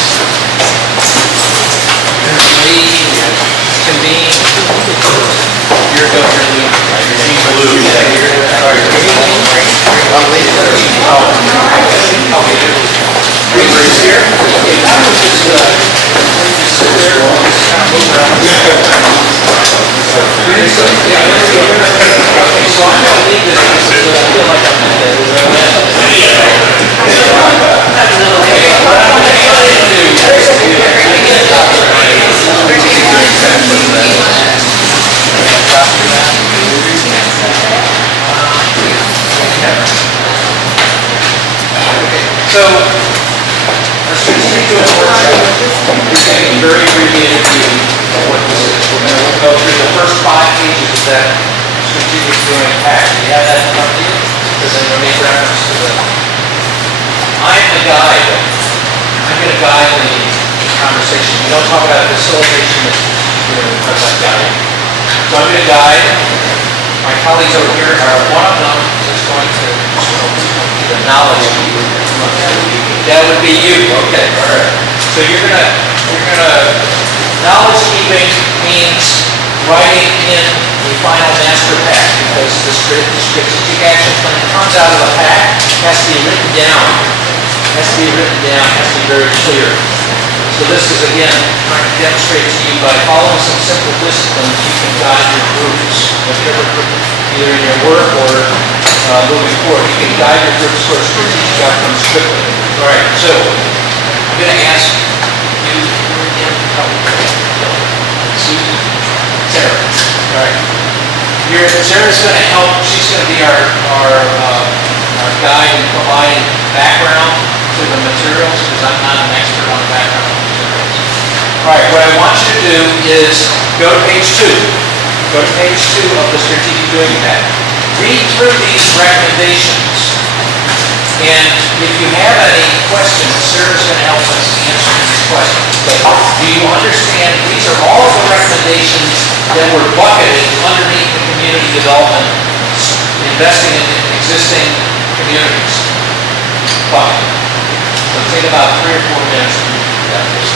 reconvene. You're leaving. Your team's blue. Yeah, you're Green is here. Okay, now we'll just sit there and just kind of move around. Okay, so I'm going to leave this because I feel like I'm in there. What I'm going to So, our strategic doing workshop is going to be very abbreviated view of what this is. We're going to go through the first 5 pages of that strategic doing pack. Do you have that in front of you? Because I'm going to make reference to the... I'm the guide. I'm going to guide the conversation. We don't talk about facilitation as I guide. So I'm going to guide. My colleagues over here are one of them is going to be the knowledge keeper. That would be you. Okay, all right. So you're gonna knowledge keeping means writing in the final master pack, because the strategic action plan that comes out of the pack has to be written down. Has to be very clear. So this is, again, trying to demonstrate to you by following some simple disciplines, you can guide your groups, whatever, either in your work or moving forward. You can guide your groups towards strategic outcomes quickly. All right, so I'm going to ask you, Susan, Sarah. All right. Sarah's going to help. She's going to be our guide in providing background to the materials, because I'm not an expert on the background of the materials. All right, what I want you to do is go to page 2. Go to page 2 of the strategic doing pack. Read through these recommendations. And if you have any questions, Sarah's going to help us answer these questions. But do you understand these are all of the recommendations that were bucketed underneath the community development, investing in existing communities bucket. So take about 3 or 4 minutes to read through that list.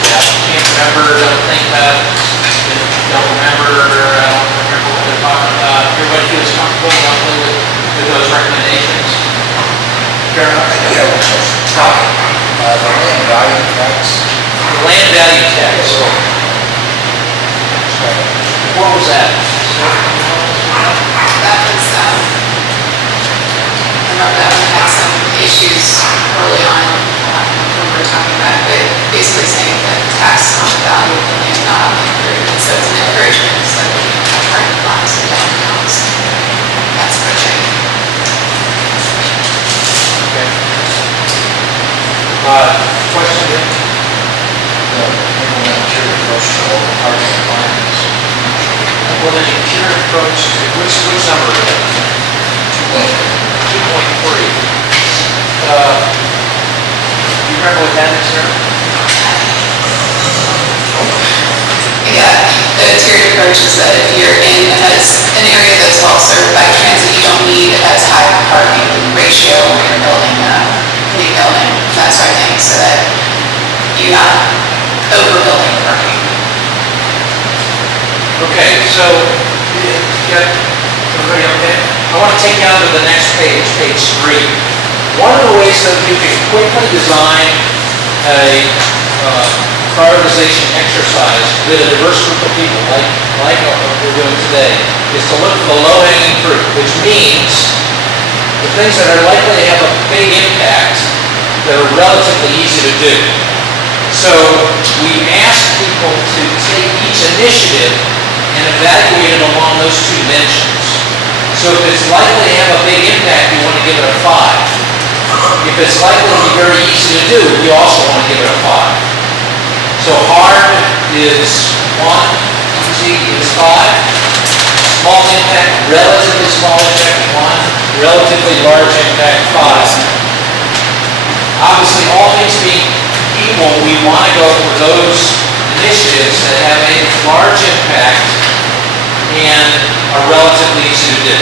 about. Can't remember, don't think about, don't remember, I don't remember what they're talking about. Everybody feels comfortable roughly with those recommendations? Fair enough? The land value tax. The land value tax. What was that? That was, I remember that one had some issues early on when we were talking about it, but basically saying that tax on the value of the land, not on the improvement. So it's an encouragement, so that we can try to balance the downtown. That's what I think. Okay. Question here? Well, then you pure approach to, which number is it? 2.3. You remember what that is, sir? Yeah, the tiered approach is that if you're in an area that's well served by transit, you don't need as high of a parking ratio when you're building a new building, that sort of thing, so that you're not overbuilding parking. Okay, so, everybody okay? I want to take you on to the next page, page 3. One of the ways that you can quickly design a prioritization exercise with a diverse group of people, like what we're doing today, is to look for the low-hanging fruit, which means the things that are likely to have a big impact that are relatively easy to do. So we ask people to take each initiative and evaluate it along those two dimensions. So if it's likely to have a big impact, you want to give it a 5. If it's likely to be very easy to do, you also want to give it a 5. So hard is 1, easy is 5. Small impact, relatively small impact, 1. Relatively large impact, 5. Obviously, all things being equal, we want to go for those initiatives that have a large impact and are relatively easy to do.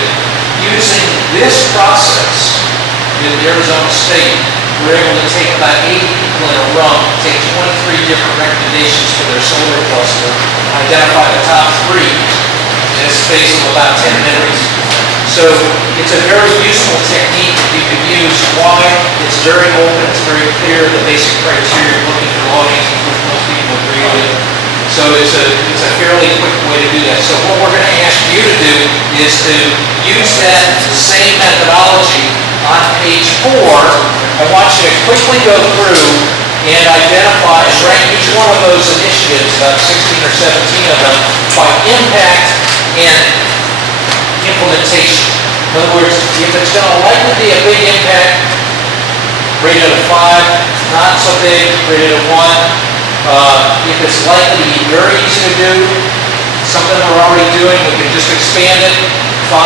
Using this process in Arizona State, we're able to take about 80 people in a row, take 23 different recommendations for their solar cluster, identify the top 3 in a space of about 10 minutes. So it's a very useful technique that you can use. Why? It's very open, it's very clear, the basic criteria you're looking for low-hanging fruit, most people agree with. So it's a fairly quick way to do that. So what we're going to ask you to do is to use that same methodology on page 4. I want you to quickly go through and identify and rank each one of those initiatives, about 16 or 17 of them, by impact and implementation. In other words, if it's going to likely be a big impact, rate it a 5, not so big, rate it a 1. If it's likely to be very easy to do, something we're already doing, we can just expand it. 5,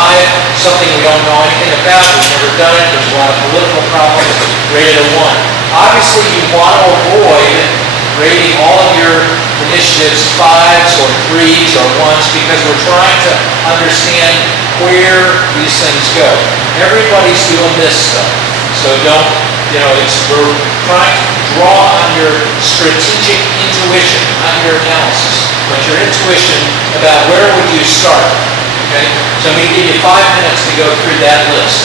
something we don't know anything about, we've never done it, there's a lot of political problems, rated a 1. Obviously, you want to avoid rating all of your initiatives 5s or 3s or 1s because we're trying to understand where these things go. Everybody's doing this stuff, so don't, we're trying to draw on your strategic intuition, not your analysis, but your intuition about where would you start, okay? So I'm going to give you 5 minutes to go through that list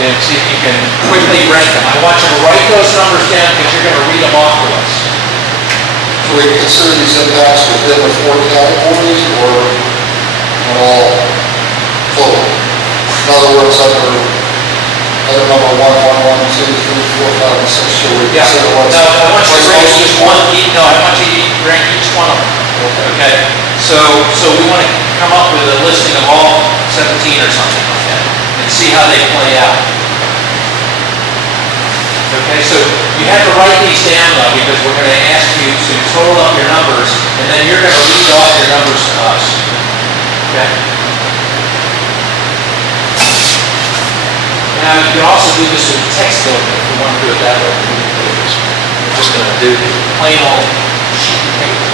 and see if you can quickly rank them. I want you to write those numbers down because you're going to read them off to us. Do we consider these impacts within the 4 categories or at all total? In other words, under number 1, 1, 1, 2, 3, 4, 5, and 6, should we consider what's... No, I want you to rank each one. No, I want you to rank each one of them. Okay? So we want to come up with a listing of all 17 or something like that and see how they play out. Okay, so you have to write these down though because we're going to ask you to total up your numbers and then you're going to read off your numbers to us. Okay? Now, you can also do this with text building if you want to do it that way. We're just going to do plain old sheet of paper.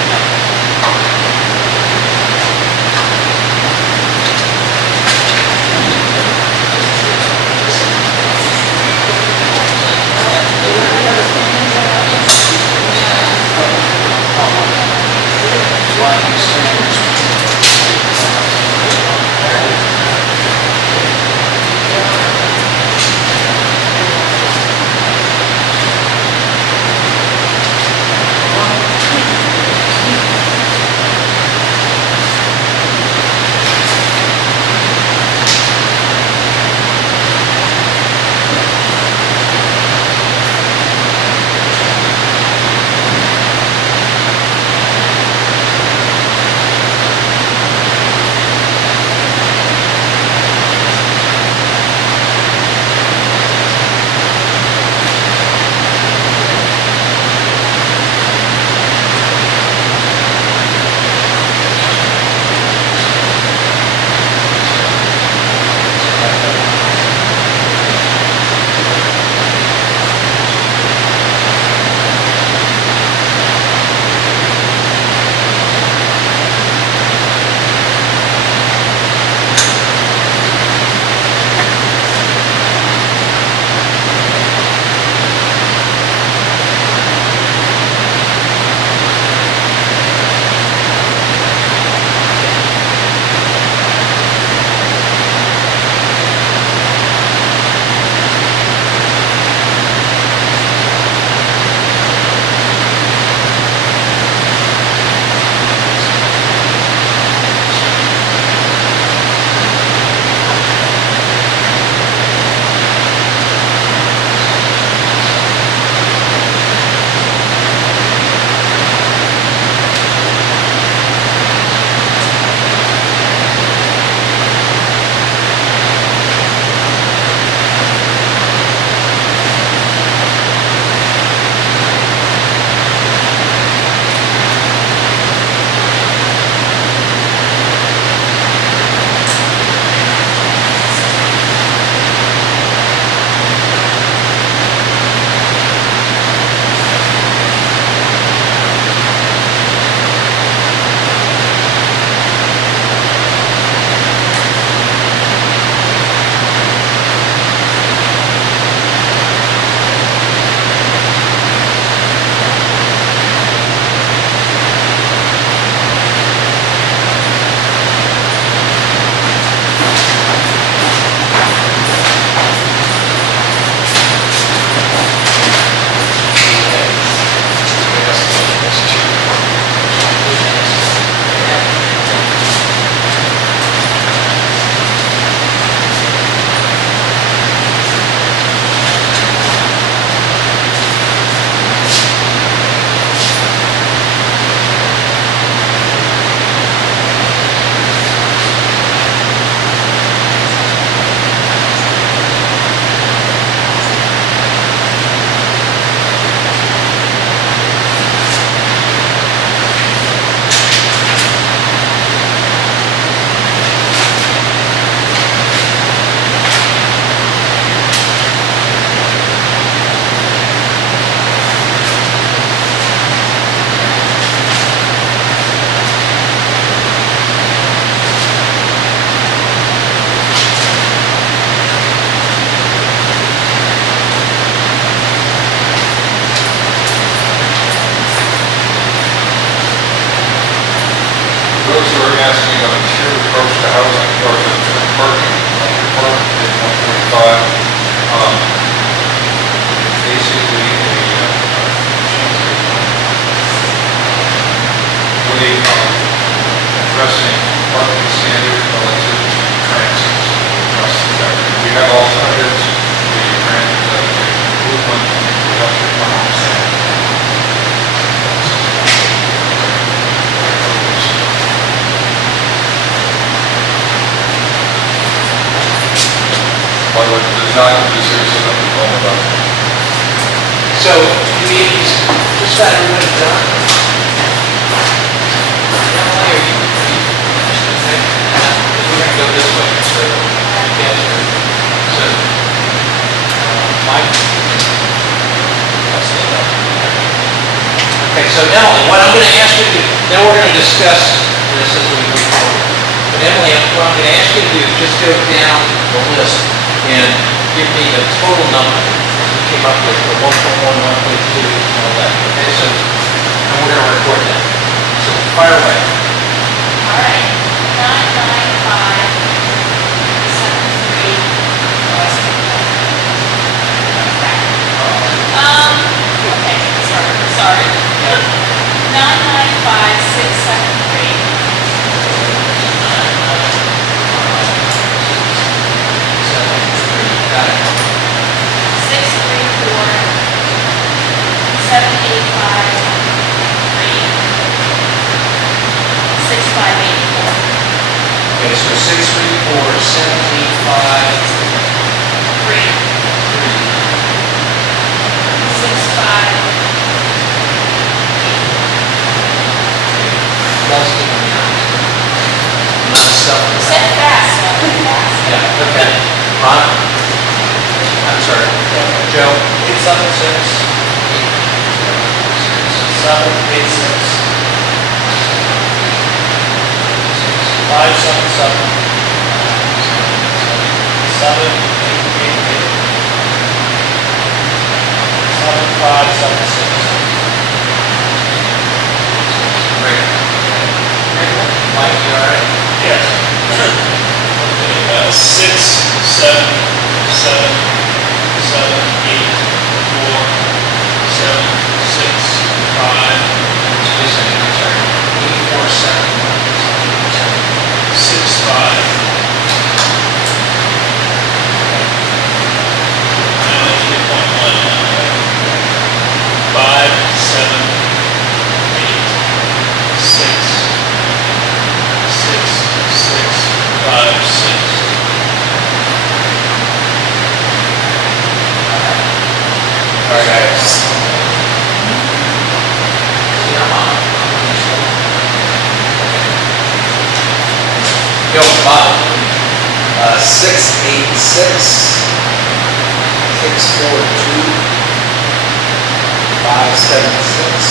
you're asking about a tiered approach to housing or to parking, parking page 145, basically a way of addressing parking standards relative to transit. We have alternatives, the transit movement, we have to understand. By the way, there's not going to be serious enough to call about. So, just about everybody done? Emily, are you, just okay? We're gonna go this way, so, you guys are, so, Mike? That's it. Okay, so Emily, what I'm gonna ask you to do, then we're gonna discuss this as we move forward. But Emily, what I'm gonna ask you to do is just go down the list and give me the total number you came up with, the 1.1, 1.2, and all that, okay? So, and we're gonna record that. So, fire away. All right, 995, 73, okay, sorry. 995, 673. Got it. 634, 785, 6584. Okay, so 634, 785, 3, 65. Let's keep them here. Not stuff. Set fast, Yeah, okay. Ron? I'm sorry. Joe? 876. 786. 577. 788. 7576. Great. Mike, you all right? Yes. Okay, 6, 7, 7, 7, 8, 4, 7, 6, 5, Just a second, I'm sorry. 847. 6, 5. And 3.1. 5, 7, 8, 6, 5, 6. All right, guys. Go, Bob. 686, 642, 576,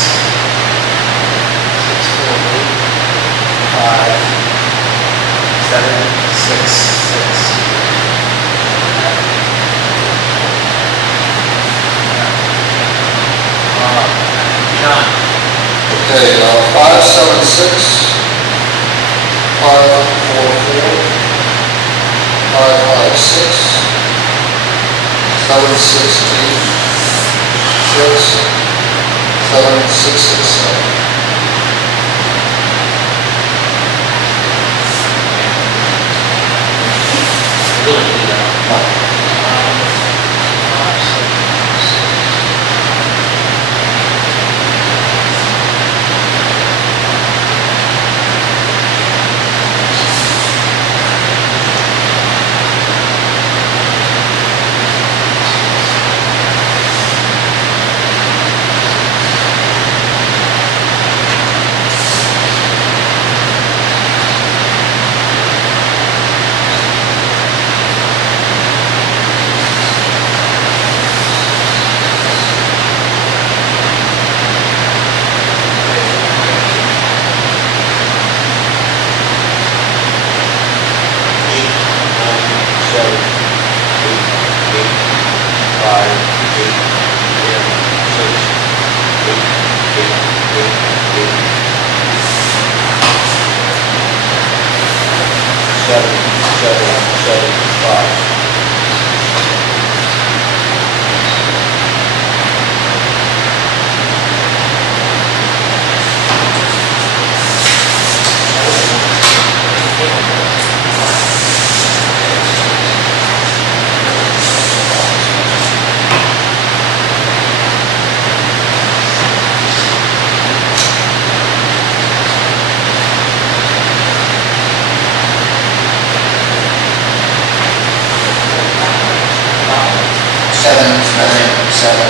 648, 5766. John. Okay, 576, 544, 556, 768, 7667. Really good job. Seven, nine, seven,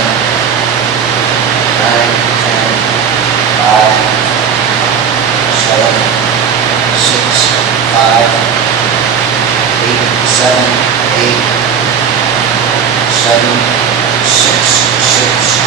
nine, 10, 5, 7, 6, 5, 8, 7, 8, 7, 6, 6.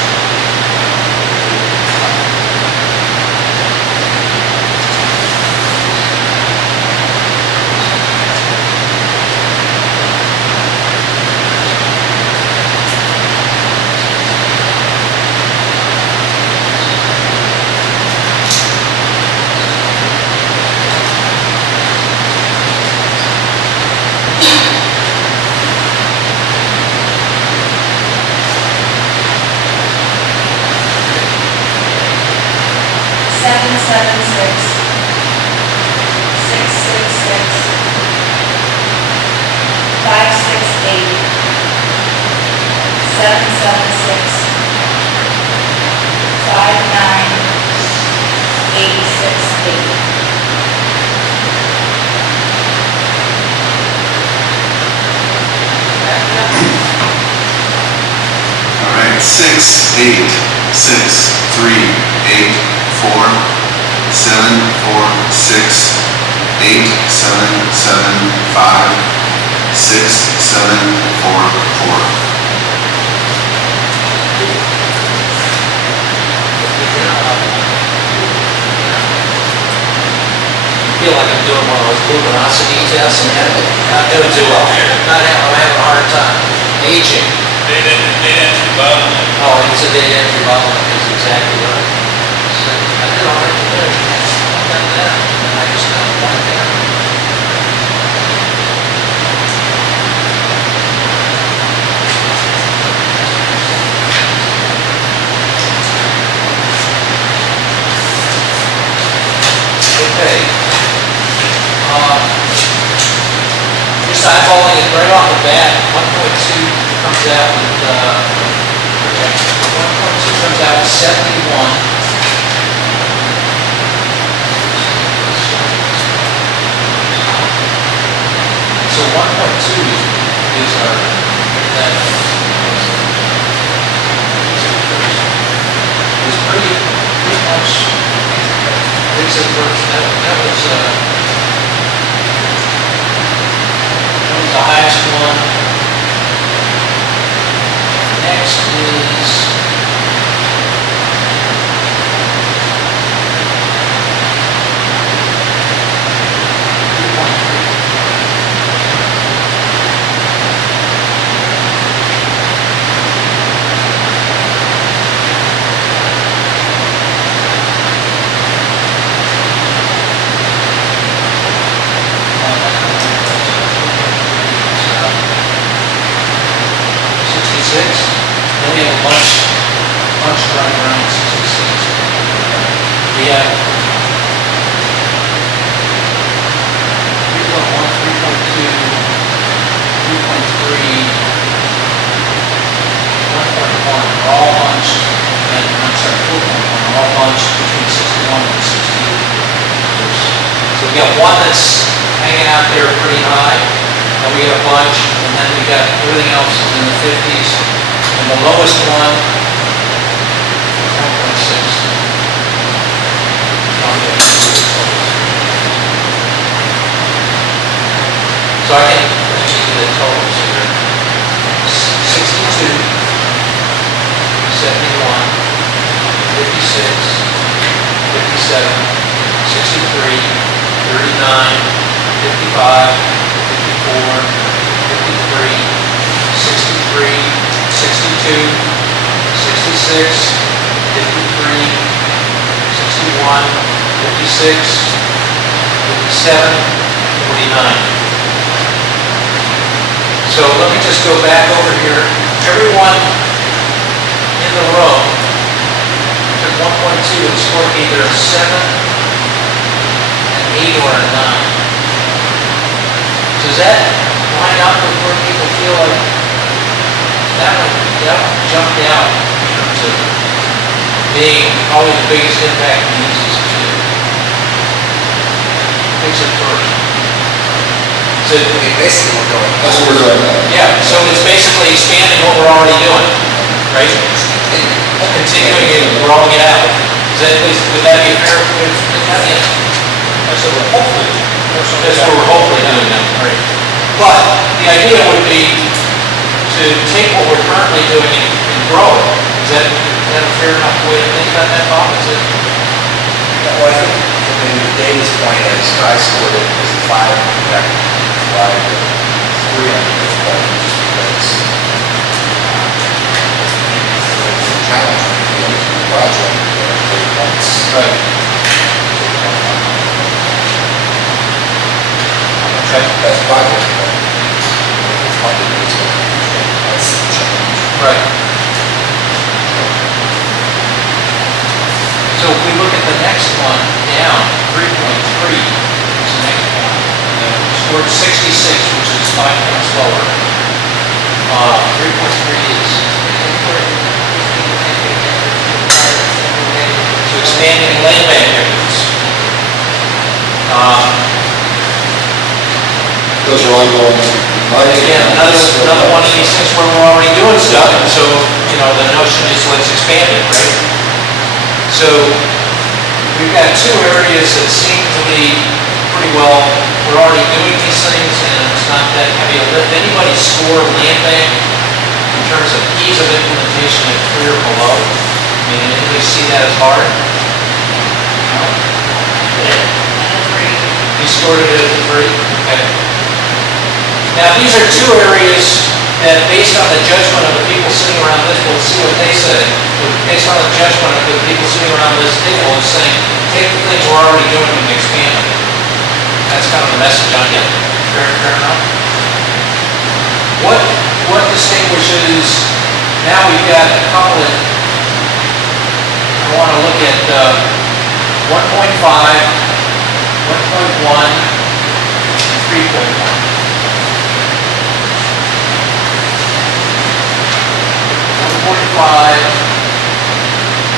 Seven, seven, six. 666. 568. 776. 59868. All right, 6, 8, 6, 3, 8, 4, 7, 4, 6, 8, 7, 7, 5, 6, 7, 4, 4. Feel like I'm doing one of those luminosity tests and not doing too well. I'm having a hard time. Aging. Data entry bottleneck. Oh, it's a data entry bottleneck, is exactly right. So I did all right today. I've done that. And I just got one down. Okay. Just eyeballing it right off the bat, 1.2 comes out with, 1.2 comes out with 71. So 1.2 is our, that was pretty much, it's a first, that was the highest one. Next is then we have a bunch running around 66. We have 3.1, 3.2, 3.3, 1.1 are all bunched, and I'm sorry, 4.1 are all bunched between 61 and 68. So we got one that's hanging out there pretty high, and we got a bunch, and then we got everything else is in the 50s. And the lowest one, 1.6. So I can give you the totals here. 62, 71, 56, 57, 63, 39, 55, 54, 53, 63, 62, 66, 53, 61, 56, 57, 49. So let me just go back over here. Everyone in the room took 1.2 and scored either a 7, an 8, or a 9. Does that line up with where people feel like that one jumped out in terms of being probably the biggest impact in the NEOSCC? Fix it first. So, Basically, we're going. That's what we're doing now. yeah, so it's basically expanding what we're already doing, right? Continuing it, growing it out. Would that be fair? I said, well, hopefully. That's what we're hopefully doing now. Right. But the idea would be to take what we're currently doing and grow it. Is that a fair enough way to think about that, Bob? Is it? Well, I think, I mean, Dave's point is, I scored it as a 5, back 5 to 3 on the difficulty, just because it's a challenge for the project, points. Right. Okay. That's project, but it's funded, that's the challenge. Right. So if we look at the next one down, 3.3 is the next one. Scored 66, which is 5 points lower. 3.3 is to expanding land bank areas. Those are ongoing. Again, another one of these things where we're already doing stuff, and so, the notion is let's expand it, right? So we've got 2 areas that seem to be pretty well, we're already doing these things, and it's not that heavy a lift. Anybody score land bank in terms of ease of implementation at 3 or below? I mean, anybody see that as hard? No? You scored it at a 3? Okay. Now, these are 2 areas that, based on the judgment of the people sitting around this, we'll see what they say. But based on the judgment of the people sitting around this table, is saying, take the things we're already doing and expand them. That's kind of the message on it. Fair enough? What distinguishes, now we've got a couple of, I want to look at 1.5, 1.1, and 3.1. 1.5,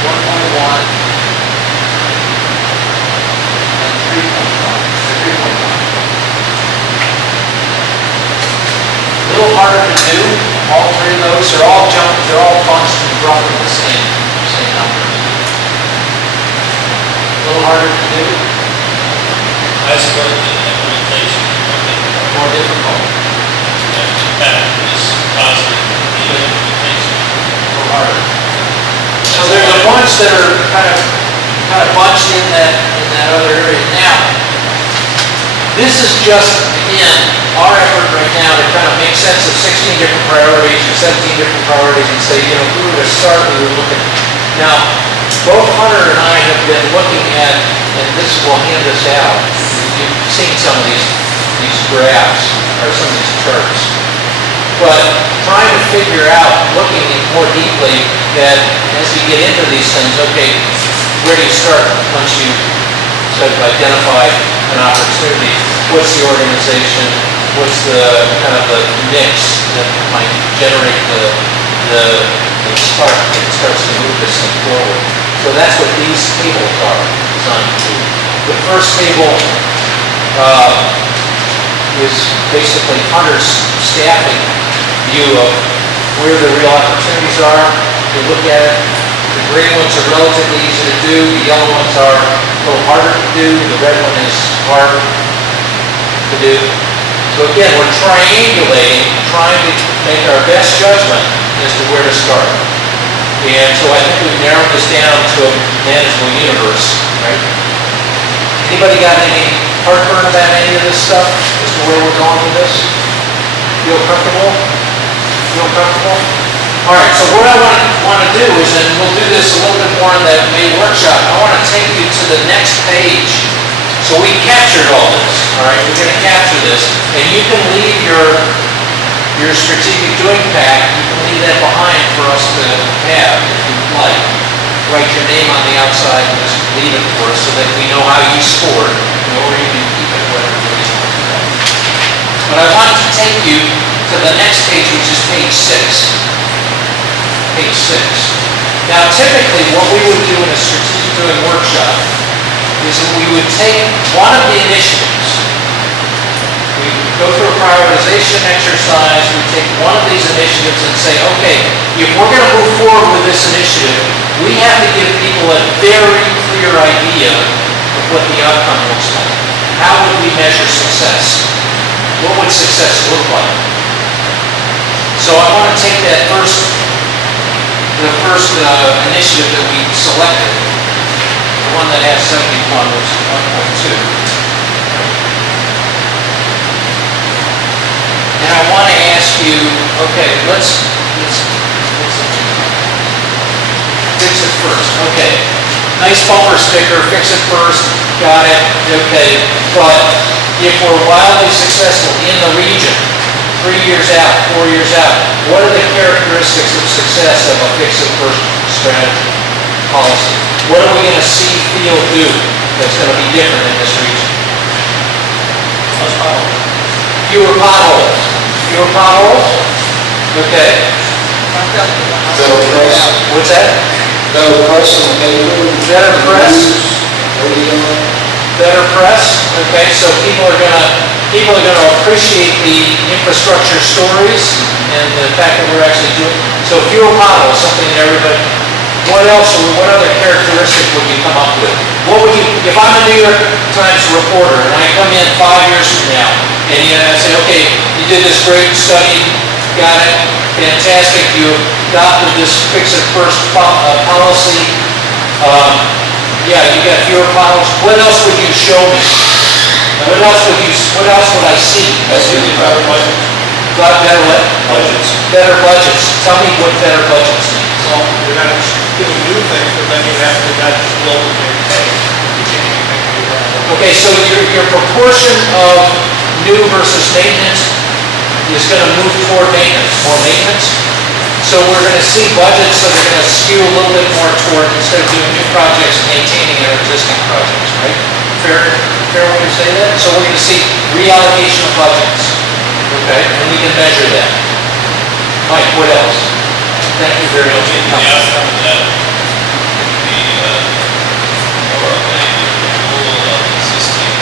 1.1, and 3.1. A little harder to do, all 3 of those. They're all bunched and roughly the same numbers. A little harder to do, I suppose the implementation more difficult, impact is positive, the implementation. or harder. So there's a bunch that are kind of bunched in that other area. Now, this is just, again, our effort right now to kind of make sense of 16 different priorities or 17 different priorities and say, if we were to start, we would look at. Now, both Hunter and I have been looking at, and this will hand this out, you've seen some of these graphs or some of these charts, but trying to figure out, looking more deeply, that as you get into these things, okay, where do you start once you sort of identify an opportunity? What's the organization? What's the kind of the mix that might generate the spark that starts to move this thing forward? So that's what these tables are designed to do. The first table is basically Hunter's staffing view of where the real opportunities are. You look at it, the green ones are relatively easy to do, the yellow ones are a little harder to do, the red one is hard to do. So again, we're triangulating, trying to make our best judgment as to where to start. And so I think we've narrowed this down to a manageable universe, right? Anybody got any heartburn about any of this stuff as to where we're going with this? Feel comfortable? Feel comfortable? All right, so what I want to do is, and we'll do this a little bit more in that May workshop, I want to take you to the next page. So we captured all this, all right? We're going to capture this, and you can leave your your strategic doing pack, you can leave that behind for us to have, if you'd like. Write your name on the outside and just leave it for us so that we know how you scored, or you can keep it, whatever it is. But I want to take you to the next page, which is page 6. Page 6. Now, typically, what we would do in a strategic doing workshop is that we would take one of the initiatives. We would go through a prioritization exercise, we take one of these initiatives and say, okay, if we're going to move forward with this initiative, we have to give people a very clear idea of what the outcome looks like. How would we measure success? What would success look like? So I want to take that the first initiative that we selected, the one that has 71, which is 1.2. And I want to ask you, okay, let's fix it first. Okay, nice bumper sticker, fix it first, got it, okay. But if we're wildly successful in the region, 3 years out, 4 years out, what are the characteristics of success of a fix it first strategy, policy? What are we going to see, feel, do that's going to be different in this region? Fewer potholes. Fewer potholes? Okay. Better press. What's that? Better press in the neighborhood. Better press. Radio. Better press. Okay, so people are gonna appreciate the infrastructure stories and the fact that we're actually doing. So fewer potholes, something that everybody. What else? Or what other characteristic would you come up with? What would you? If I'm a New York Times reporter and I come in 5 years from now and I say, okay, you did this great study, got it, fantastic. You adopted this fix it first policy. Yeah, you got fewer potholes. What else would you show me? What else would I see? Better budget. Better what? Budgets. Better budgets. Tell me what better budgets mean. Well, you're not doing new things, but then you have to not just build and maintain. Okay, so your proportion of new versus maintenance is going to move toward maintenance, more maintenance. So we're going to see budgets that are going to skew a little bit more toward, instead of doing new projects, maintaining our existing projects, right? Fair way to say that? So we're going to see reallocation of budgets, okay? And we can measure that. Mike, what else? Thank you very much. The outcome of that would be more of a renewal of existing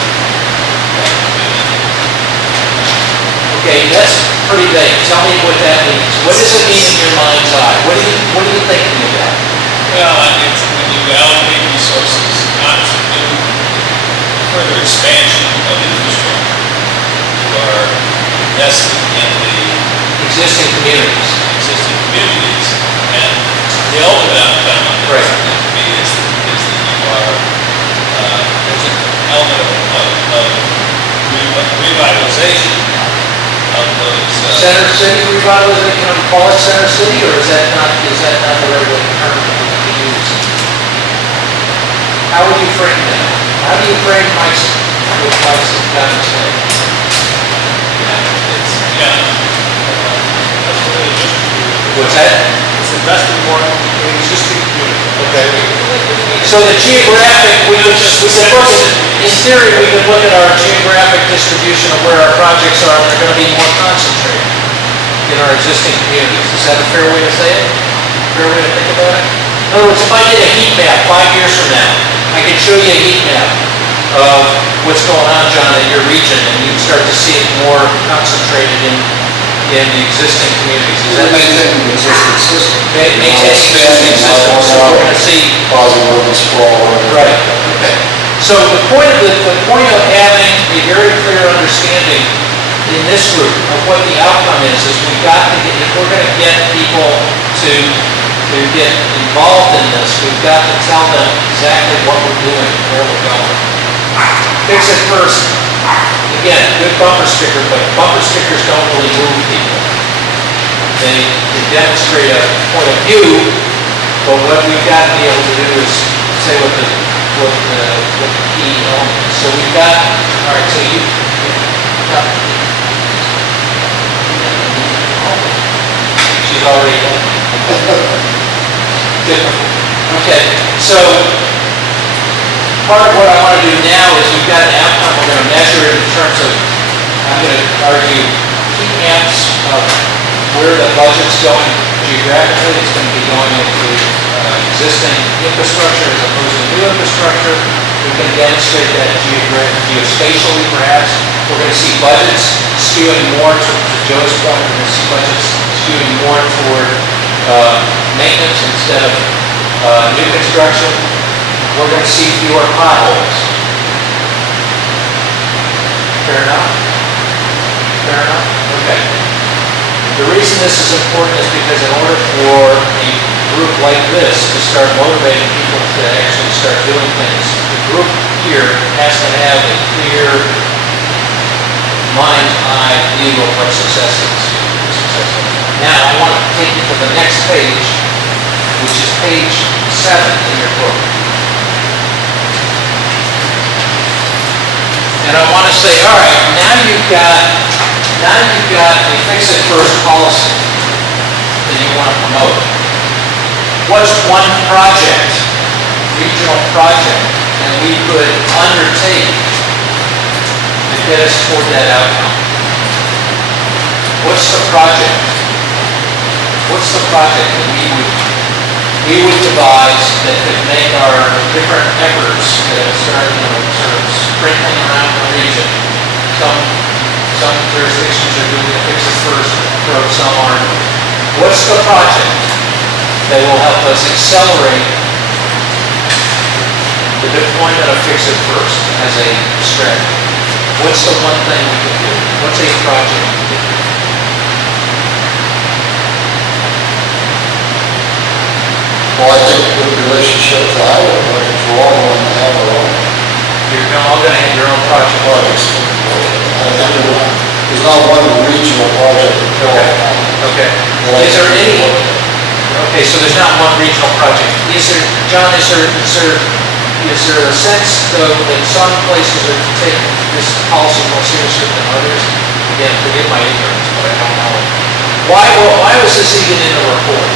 Okay, that's pretty vague. Tell me what that means. What does it mean in your mind's eye? What are you thinking about? Well, I think when you allocate resources, not to do further expansion of infrastructure, you are investing in the Existing communities. existing communities, and the ultimate outcome of Right. this to me is that you are, there's an element of revitalization of those. Center City revitalization, can we call it Center City, or is that not the right way term to use? How would you frame that? How do you frame Mike's comment today? That's really just. What's that? It's investing more in existing community. Okay. So the geographic, we could look at, in theory, we could look at our geographic distribution of where our projects are, and they're going to be more concentrated in our existing communities. Is that a fair way to say it? Fair way to think about it? In other words, if I did a heat map 5 years from now, I could show you a heat map of what's going on, John, in your region, and you'd start to see it more concentrated in the existing communities. Is that Maintaining the existing system. Maintaining the existing system, so we're going to see. Positive urban sprawl. Right, okay. So the point of having a very clear understanding in this group of what the outcome is we've got to get, if we're going to get people to get involved in this, we've got to tell them exactly what we're doing, where we're going. Fix it first. Again, good bumper sticker, but bumper stickers don't really move people. They demonstrate a point of view, but what we've got to be able to do is say what the key element is. So we've got, all right, so you, is already done. Difficult. Okay, so part of what I want to do now is we've got an outcome, we're going to measure it in terms of, I'm going to argue, key amps of where the budget's going geographically. It's going to be going into existing infrastructure as opposed to new infrastructure. We can demonstrate that geospatially perhaps. We're going to see budgets skewing more to Joe's point, we're going to see budgets skewing more toward maintenance instead of new construction. We're going to see fewer potholes. Fair enough? Fair enough? Okay. The reason this is important is because in order for a group like this to start motivating people to actually start doing things, the group here has to have a clear mind's eye view of what success is. Now, I want to take you to the next page, which is page 7 in your book. And I want to say, all right, now you've got a fix-it-first policy that you want to promote. What's one project, regional project, that we could undertake to get us toward that outcome? What's the project? What's the project that we would devise that could make our different efforts that have started, sort of sprinkling around the region? Some jurisdictions are doing a fix-it-first approach, some aren't. What's the project that will help us accelerate the deployment of fix-it-first as a strategy? What's the one thing we can do? What's a project we can do? Well, I think with relationship to highway projects, we're all going to have our own You're all going to have your own project. projects. There's not one regional project. Okay. Is there any, okay, so there's not one regional project. Is there, John, is there a sense, though, that some places are taking this policy more seriously than others? Again, forgive my ignorance, but I don't know. Why was this even in the report?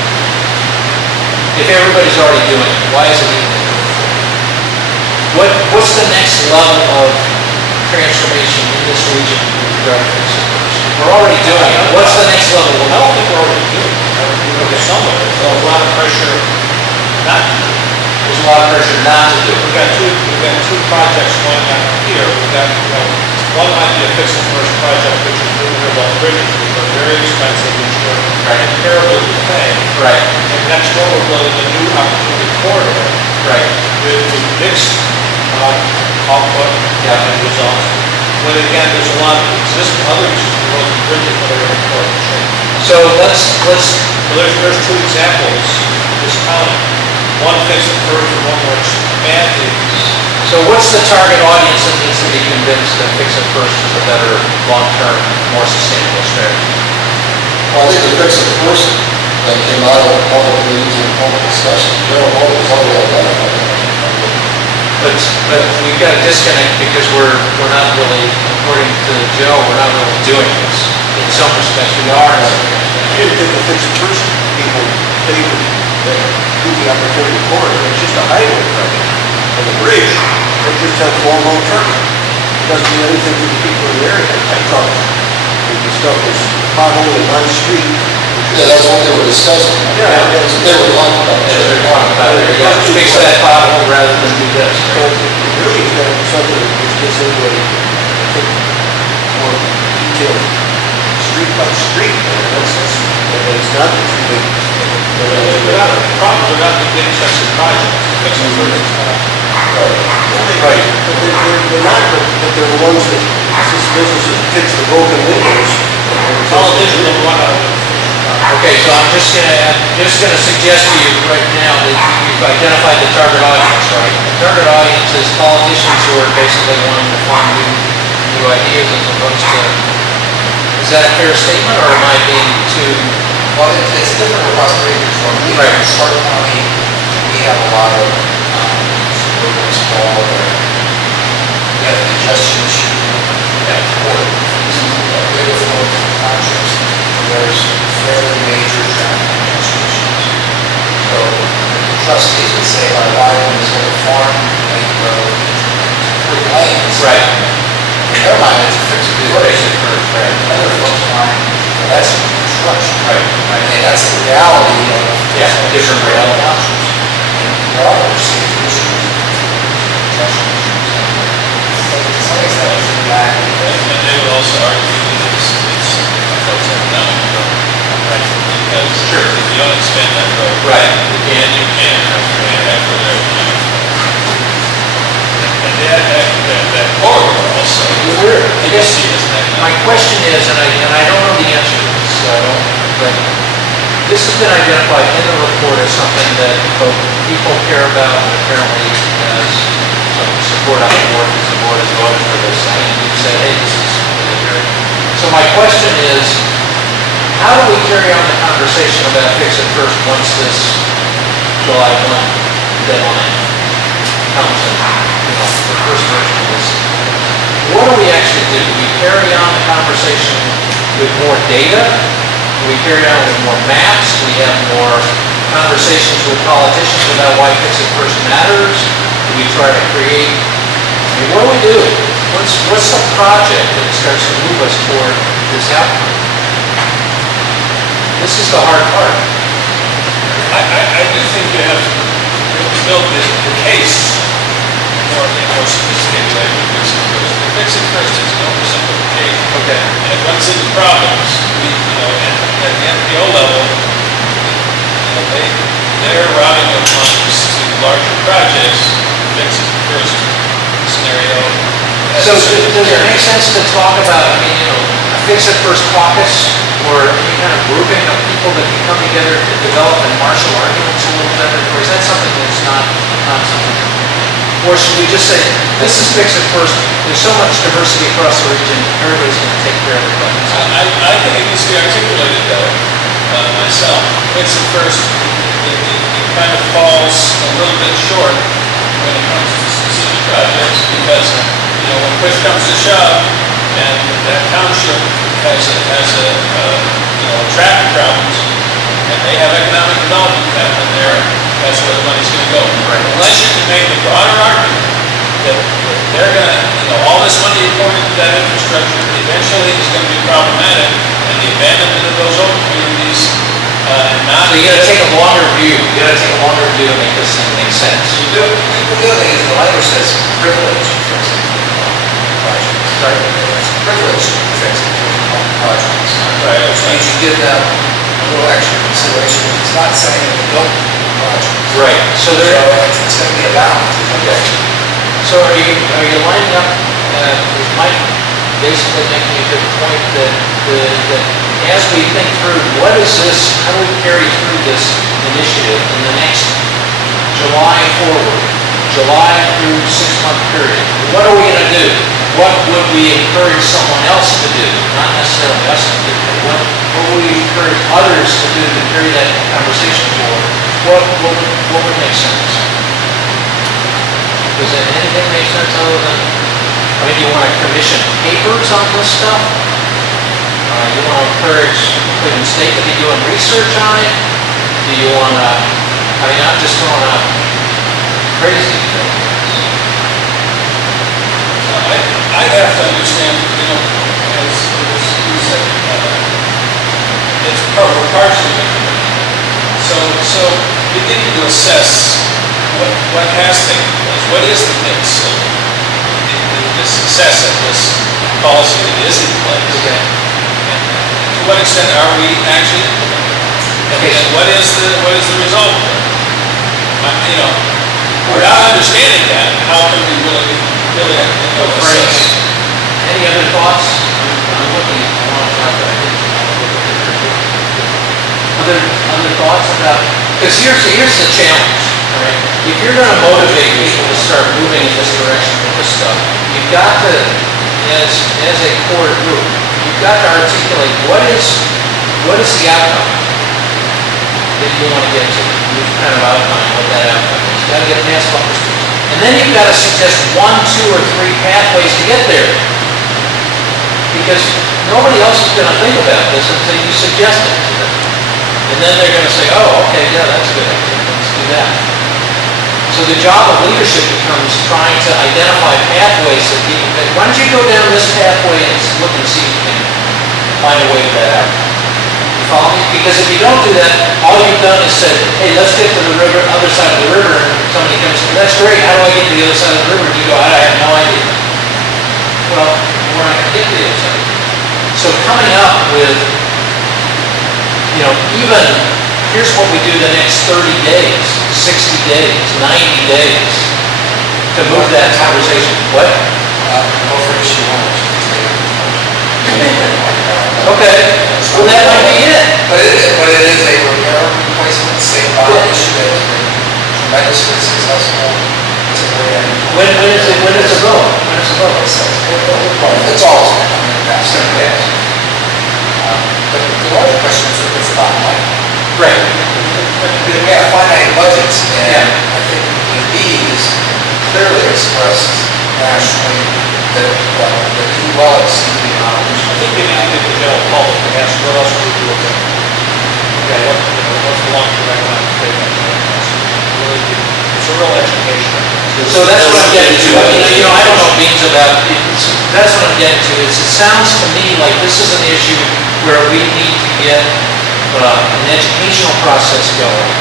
If everybody's already doing it, why is it even in the report? What's the next level of transformation in this region with regard to fix-it-first? We're already doing it. What's the next level? I don't think we're already doing it. There's some of it. There's a lot of pressure not to do it. There's a lot of pressure not to do it. We've got two projects going on here. We've got, one might be a fix-it-first project, which is moving about bridges, which are very expensive, which are terrible to pay. Right. And next door, we're building a new opportunity corridor. Right. With mixed output and results. When again, there's a lot of existing other roads and bridges that are in important shape. So let's. So there's two examples in this county. One fix-it-first and one more expanded. So what's the target audience that needs to be convinced that fix-it-first is a better, long-term, more sustainable strategy? Well, I think the fix-it-first that came out of public meetings and public discussions, general public has already identified that. But we've got a disconnect because we're not really, according to Joe, we're not really doing this. In some respects, we are. In some respects. I didn't think the fixed-first people favored that do the opportunity corridor. It's just a highway project. And the bridge, they just have four-road turning. It doesn't do anything to the people in the area. I thought the stuff was pothole in one street. Yeah, that's what they were discussing. Yeah. That's what they were talking about. They're talking about it. You gotta fix that pothole rather than do this. So it really is going to be something which gets into a, I think, more detailed street by street. And it's not the three big. The problems are not the big section projects. Fix-it-first. Right. But they're not, but they're the ones that, this business that fix the broken windows. Politicians don't want to. Okay, so I'm just gonna suggest to you right now that you've identified the target audience, right? The target audience is politicians who are basically wanting to find new ideas as opposed to, is that a fair statement, or am I being too? Well, it's different across the region. So in Stark County, we have a lot of suburban sprawl, we have congestion issues, we have port, we have townships, there's fairly major traffic trustees would say, by widening this little farm, like, three lanes. Right. In their mind, it's a fixed first. Right. Another folks' mind, well, that's construction. Right. And that's the reality of. Yeah, different reality. Options. There are other safety issues, protection issues. So to some extent, it's in that. And they would also argue that it's folks economic development, right? Because Sure. if you don't expand that road. Right. And you can't have for their economic development. And that corridor also. I guess see as an economic. my question is, and I don't know the answer to this, so I don't, but this has been identified in the report as something that both people care about and apparently has some support on the board, because the board has voted for this. I mean, you said, hey, this is really very. So my question is, how do we carry on the conversation about fix it first once this July 1 deadline comes and, the first version of this? What do we actually do? Do we carry on the conversation with more data? Do we carry on with more maps? Do we have more conversations with politicians about why fix it first matters? Do we try to create, what do we do? What's the project that starts to move us toward this outcome? This is the hard part. I do think you have to build the case in a more sophisticated way with fix it first. The fix it first is an oversimplification. Okay. And it runs into problems. And at the NPO level, they're routing their funds to larger projects, fix it first scenario. So does it make sense to talk about, a fix it first caucus or any kind of grouping of people that can come together to develop and marshal arguments a little better? Or is that something that's not something? Or should we just say, this is fix it first, there's so much diversity across the region, everybody's going to take care of it? I think it needs to be articulated better, myself. Fix it first, it kind of falls a little bit short when it comes to specific projects, because, when push comes to shove, and that township has traffic problems, and they have economic development happening there, that's where the money's going to go. Unless you can make the broader argument that they're going to, all this money you're pouring into that infrastructure eventually is going to be problematic, and the abandonment of those old communities, not. So you got to take a longer view. You got to take a longer view to make this thing make sense. You do. The other thing is the language says privilege fixing projects. Sorry? It's privilege fixing projects. Right. Which means you give them a little extra consideration. It's not saying that they don't do projects. Right. So So it's going to be a balance. Okay. So are you lining up, is Mike basically making a good point that as we think through, what is this, how do we carry through this initiative in the next July forward, July through 6-month period? What are we going to do? What would we encourage someone else to do? Not necessarily us to do, but what would we encourage others to do to carry that conversation forward? What would make sense? Does anything make sense other than, do you want to commission papers on this stuff? You want to encourage Cleveland State to be doing research on it? Do you want to, I'm just throwing out crazy things. I have to understand, as you said, it's we're partially so beginning to assess what has taken place, what is the mix of the success of this policy that is in place? Okay. And to what extent are we actually implementing it? Okay. And what is the result of it? Without understanding that, how can we really assess? Any other thoughts? I'm looking at a long time, but I think other thoughts about, because here's the challenge, all right? If you're going to motivate people to start moving in this direction with this stuff, you've got to, as a core group, you've got to articulate what is the outcome that you want to get to. You've kind of outlined what that outcome is. You've got to get past bumper stickers. And then you've got to suggest 1, 2, or 3 pathways to get there. Because nobody else is going to think about this until you suggest it to them. And then they're going to say, oh, okay, yeah, that's a good idea. Let's do that. So the job of leadership becomes trying to identify pathways that people can, why don't you go down this pathway and look and see if you can find a way to that out. You follow me? Because if you don't do that, all you've done is said, hey, let's get to the river, other side of the river, and somebody comes, that's great, how do I get to the other side of the river? And you go, I have no idea. Well, we're not gonna get to the other side. So coming up with, even, here's what we do the next 30 days, 60 days, 90 days, to move that conversation. What? Go for issue one. Okay, well, that might be it. But it is a repair replacement, same bond issue that has been tremendously successful. It's a very, When is it a vote? When is the vote? it's always been in the past. Yes. But the larger question is, it's about money. Right. We have finite budgets, and I think the need is clearly expressed nationally that you well exceed the amount of. I think maybe you think the general public can ask, what else would we do with it? Okay, what's the long-term economic statement? It's a real education. So that's what I'm getting to. I don't know beans about, that's what I'm getting to, is it sounds to me like this is an issue where we need to get an educational process going.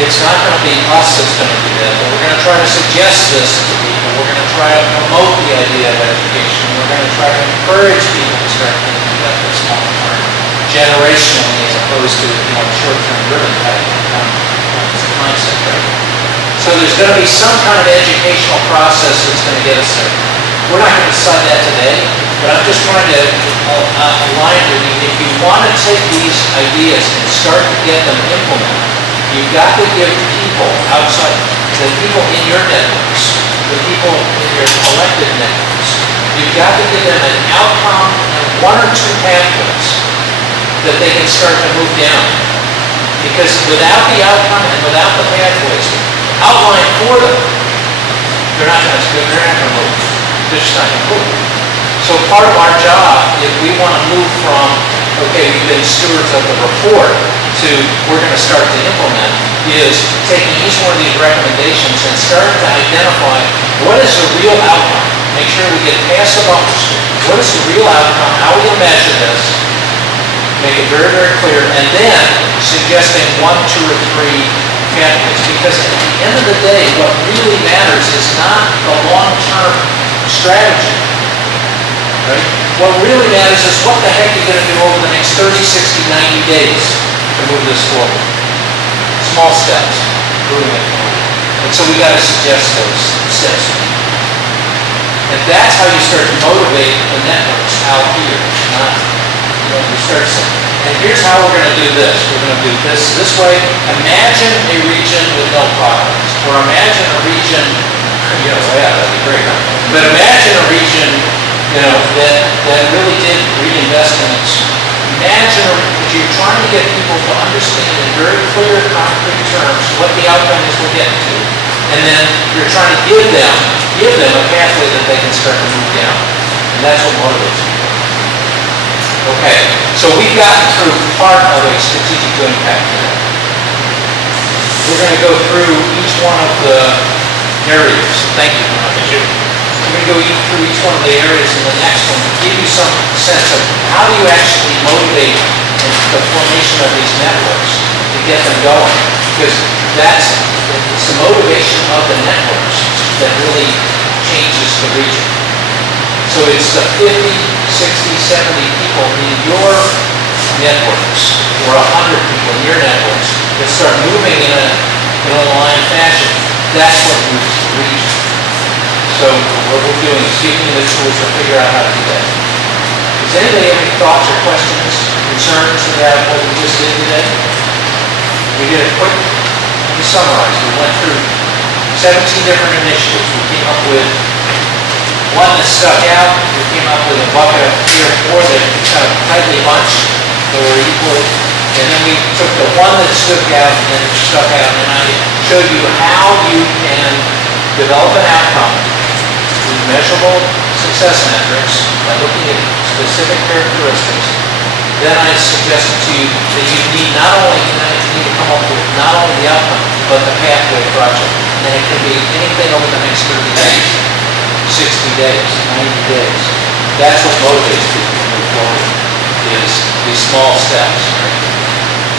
It's not going to be us that's going to do that, but we're going to try to suggest this to people. We're going to try to promote the idea of education. We're going to try to encourage people to start thinking about this long term, generationally, as opposed to short-term ribbon cutting concept, right? So there's going to be some kind of educational process that's going to get us there. We're not going to decide that today, but I'm just trying to align with you. If you want to take these ideas and start to get them implemented, you've got to give people outside, the people in your networks, the people in your elected networks, you've got to give them an outcome and one or two pathways that they can start to move down. Because without the outcome and without the pathways outlined for them, they're not going to move. They're just not going to move. So part of our job, if we want to move from, okay, we've been stewards of the report, to we're going to start to implement, is taking each one of these recommendations and starting to identify what is the real outcome. Make sure we get past the bumper sticker. What is the real outcome? How are we going to measure this? Make it very, very clear. And then suggesting 1, 2, or 3 pathways. Because at the end of the day, what really matters is not the long-term strategy. Right? What really matters is what the heck you're going to do over the next 30, 60, 90 days to move this forward. Small steps, moving it forward. And so we got to suggest those steps. And that's how you start to motivate the networks out here. Not, you start saying, and here's how we're going to do this. We're going to do this way. Imagine a region with no potholes. Or imagine a region, yeah, that'd be great. Huh? But imagine a region that really did reinvest in its. Imagine that you're trying to get people to understand in very clear, concrete terms what the outcome is we're getting to. And then you're trying to give them a pathway that they can start to move down. And that's what motivates people. Okay, so we've gotten through part of a strategic impact plan. We're going to go through each one of the areas. Thank you. We're going to go through each one of the areas in the next one to give you some sense of how do you actually motivate the formation of these networks to get them going. Because it's the motivation of the networks that really changes the region. So it's the 50, 60, 70 people in your networks, or 100 people in your networks that start moving in a aligned fashion. That's what moves the region. So what we're doing is giving you the tools to figure out how to do that. Does anybody have any thoughts or questions, concerns about what we just did today? We did a quick, let me summarize. We went through 17 different initiatives. We came up with one that stuck out. We came up with a bucket of 3 or 4 that kind of tightly bunched, that were equal. And then we took the one that stuck out and I showed you how you can develop an outcome with measurable success metrics by looking at specific characteristics. Then I suggested to you that you need to come up with not only the outcome, but the pathway project. And it can be anything over the next 30 days, 60 days, 90 days. That's what motivates people to move forward, is these small steps.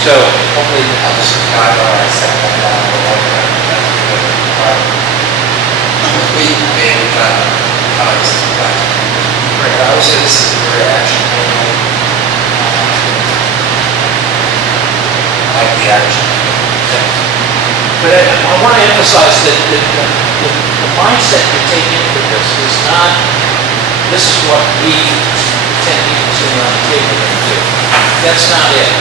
So hopefully I'll just guideline, I set that down a little bit. We've done tons of great houses, very action oriented. Like the action. But I want to emphasize that the mindset you take into this is not, this is what we, 10 people sitting around the table, are going to do. That's not it.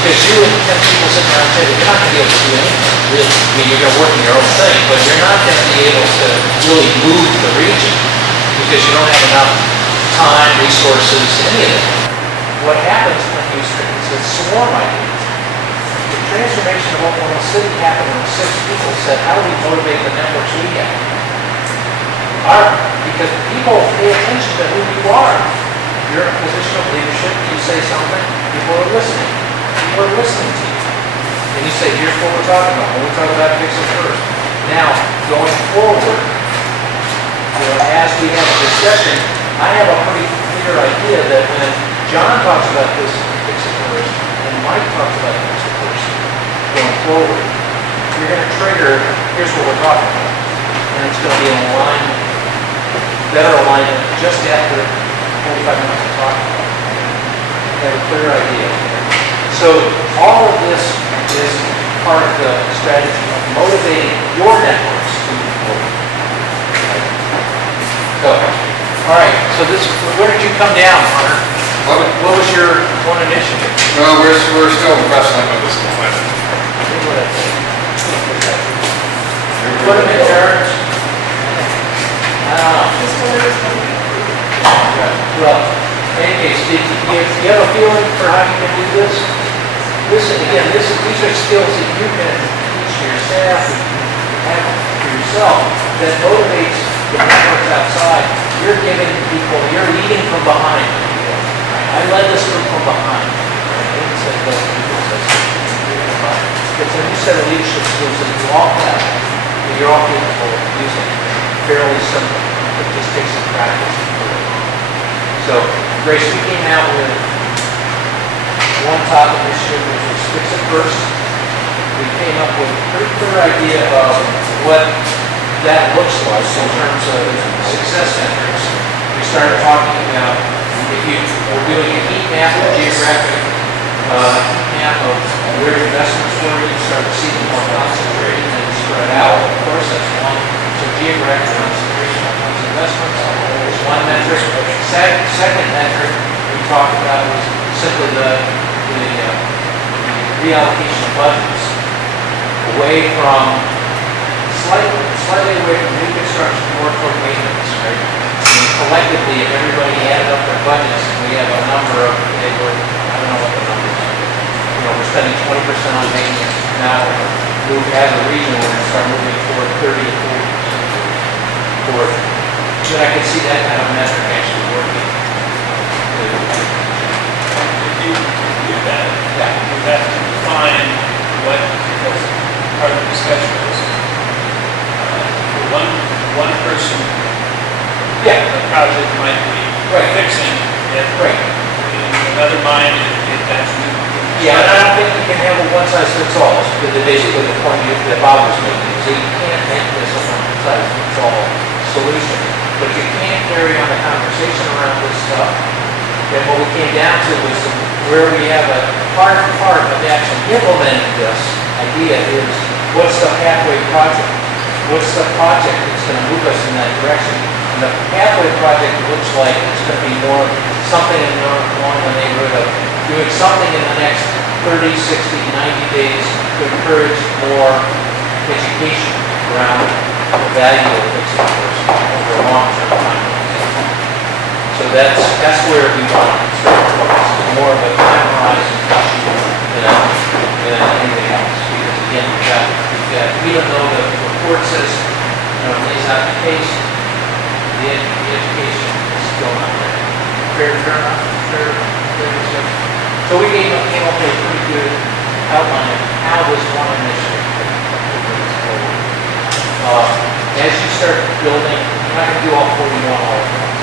Because you and 10 people sitting around the table, you're not going to be able to do anything, really. I mean, you're going to work in your own thing, but you're not going to be able to really move the region because you don't have enough time, resources, any of it. What happens when you is a swarm idea. The transformation of Oklahoma City happened when 6 people said, how do we motivate the networks we have? Because people pay attention to who you are. You're in a position of leadership, you say something, people are listening. People are listening to you. And you say, here's what we're talking about. When we talk about fix it first. Now, going forward, as we have a discussion, I have a pretty clear idea that when John talks about this fix it first, and Mike talks about fix it first, going forward, you're going to trigger, here's what we're talking about. And it's going to be an alignment, better alignment, just after 45 minutes of talking about it. You have a clear idea. So all of this is part of the strategy of motivating your networks to move forward. So, all right, so where did you come down, Hunter? What was your one initiative? Well, we're still wrestling with this plan. Put them in turns. I don't know. Well, in any case, do you have a feeling for how you can do this? Listen, again, these are skills that you can teach to your staff, you have for yourself, that motivates the networks outside. You're giving people, you're leading from behind. I led this group from behind. I didn't say those people, it's a new set of leadership skills that you all have, that you're all capable of using. Fairly simple, it just takes some practice to do it. So, Grace, we came out with one top initiative, which was fix it first. We came up with a pretty clear idea of what that looks like in terms of success metrics. We started talking about if you were doing a heat map, a geographic heat map of where investments were, you start to see them more concentrated and spread out. Of course, that's one. So geographic concentration of those investments is one metric. Second metric we talked about was simply the reallocation of budgets away from slightly away from new construction, more toward maintenance, right? I mean, collectively, if everybody added up their budgets, and we have a number of, I don't know what the numbers are. We're spending 20% on maintenance. Now, move as a region, we're going to start moving toward 30 to 40. But I can see that kind of metric actually working. You do that. Yeah. You have to define what part of the discussion is. One person, Yeah. the project might be Right. fixing it. Right. In another mind, if that's new. Yeah, and I don't think you can have a one-size-fits-all, but basically the point that Bob was making is that you can't make this a one-size-fits-all solution, but you can't carry on a conversation around this stuff. And what we came down to was where we have a part of actually implementing this idea is what's the pathway project? What's the project that's going to move us in that direction? And the pathway project looks like it's going to be more something along the neighborhood of doing something in the next 30, 60, 90 days to encourage more education around the value of fixing a person over a long-term time. So that's where we want to start focusing more of a time horizon issue than anything else. Because again, even though the report says, lays out the case, the education is still not there. Fair enough? Fair discussion. So we came up with a pretty good outline of how this one initiative will move us forward. As you start building, you're not gonna do all 41 all at once.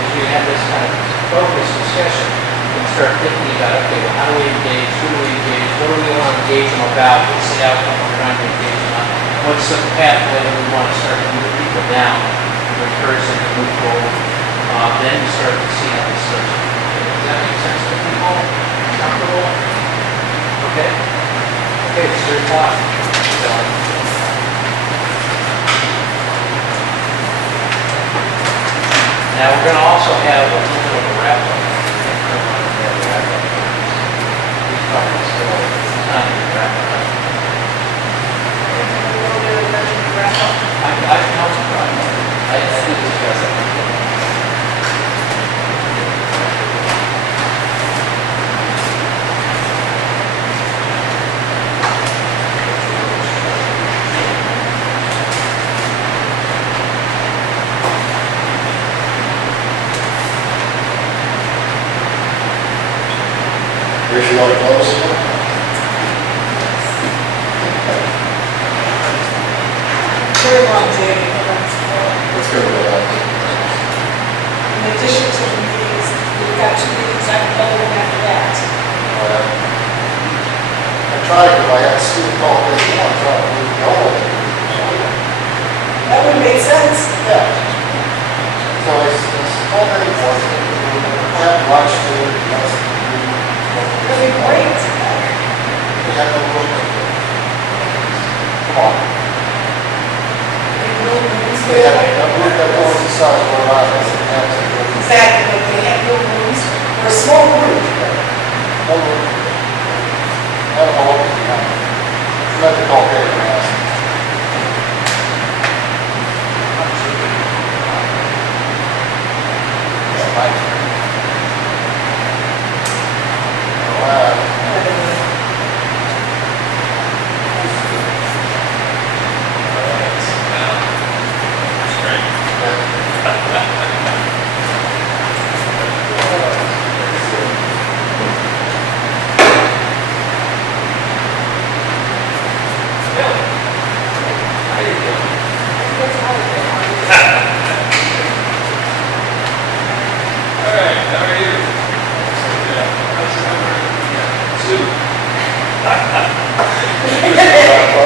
As you have this kind of focused discussion, you can start thinking about, okay, well, how do we engage, who do we engage, what do we want to engage them about, what's the outcome we're trying to engage them on, what's the pathway that we want to start to move people down, to encourage them to move forward. Then you start to see how this starts. Does that make sense to people? Comfortable? Okay? Okay, it's 3 o'clock. So, now we're going to also have a little bit of a wrap up. It's not going to wrap up. I can help you wrap up. I did discuss it. Where's your other clothes? Very long day. Let's go with that. In addition to the meetings, we've got 2 meetings other than after that. I tried, but I had to see the call this one, so I moved the whole. That would make sense. Yeah. So it's all very important. We have lunch to it, That'd be great. we have no room. Come on. We have a group that goes inside, we're not, Exactly, but they have no rooms. We're a small group. no room. I don't know what we can have. Let the call get it, ask. Yeah, my turn.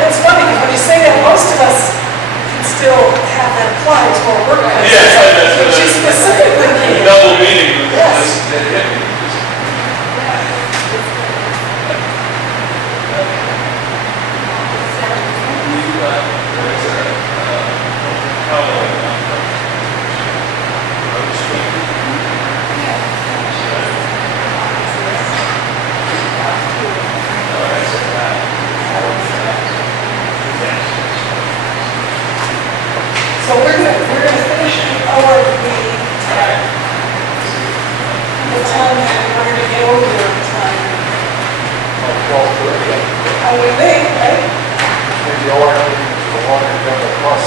It's funny, because when you say that, most of us can still have that apply to our work. But she specifically can't. Double meaning. Yes. So we're gonna finish our meeting at the time that we're gonna get over there on time. I would think, right? Maybe all I need is the one and the bus.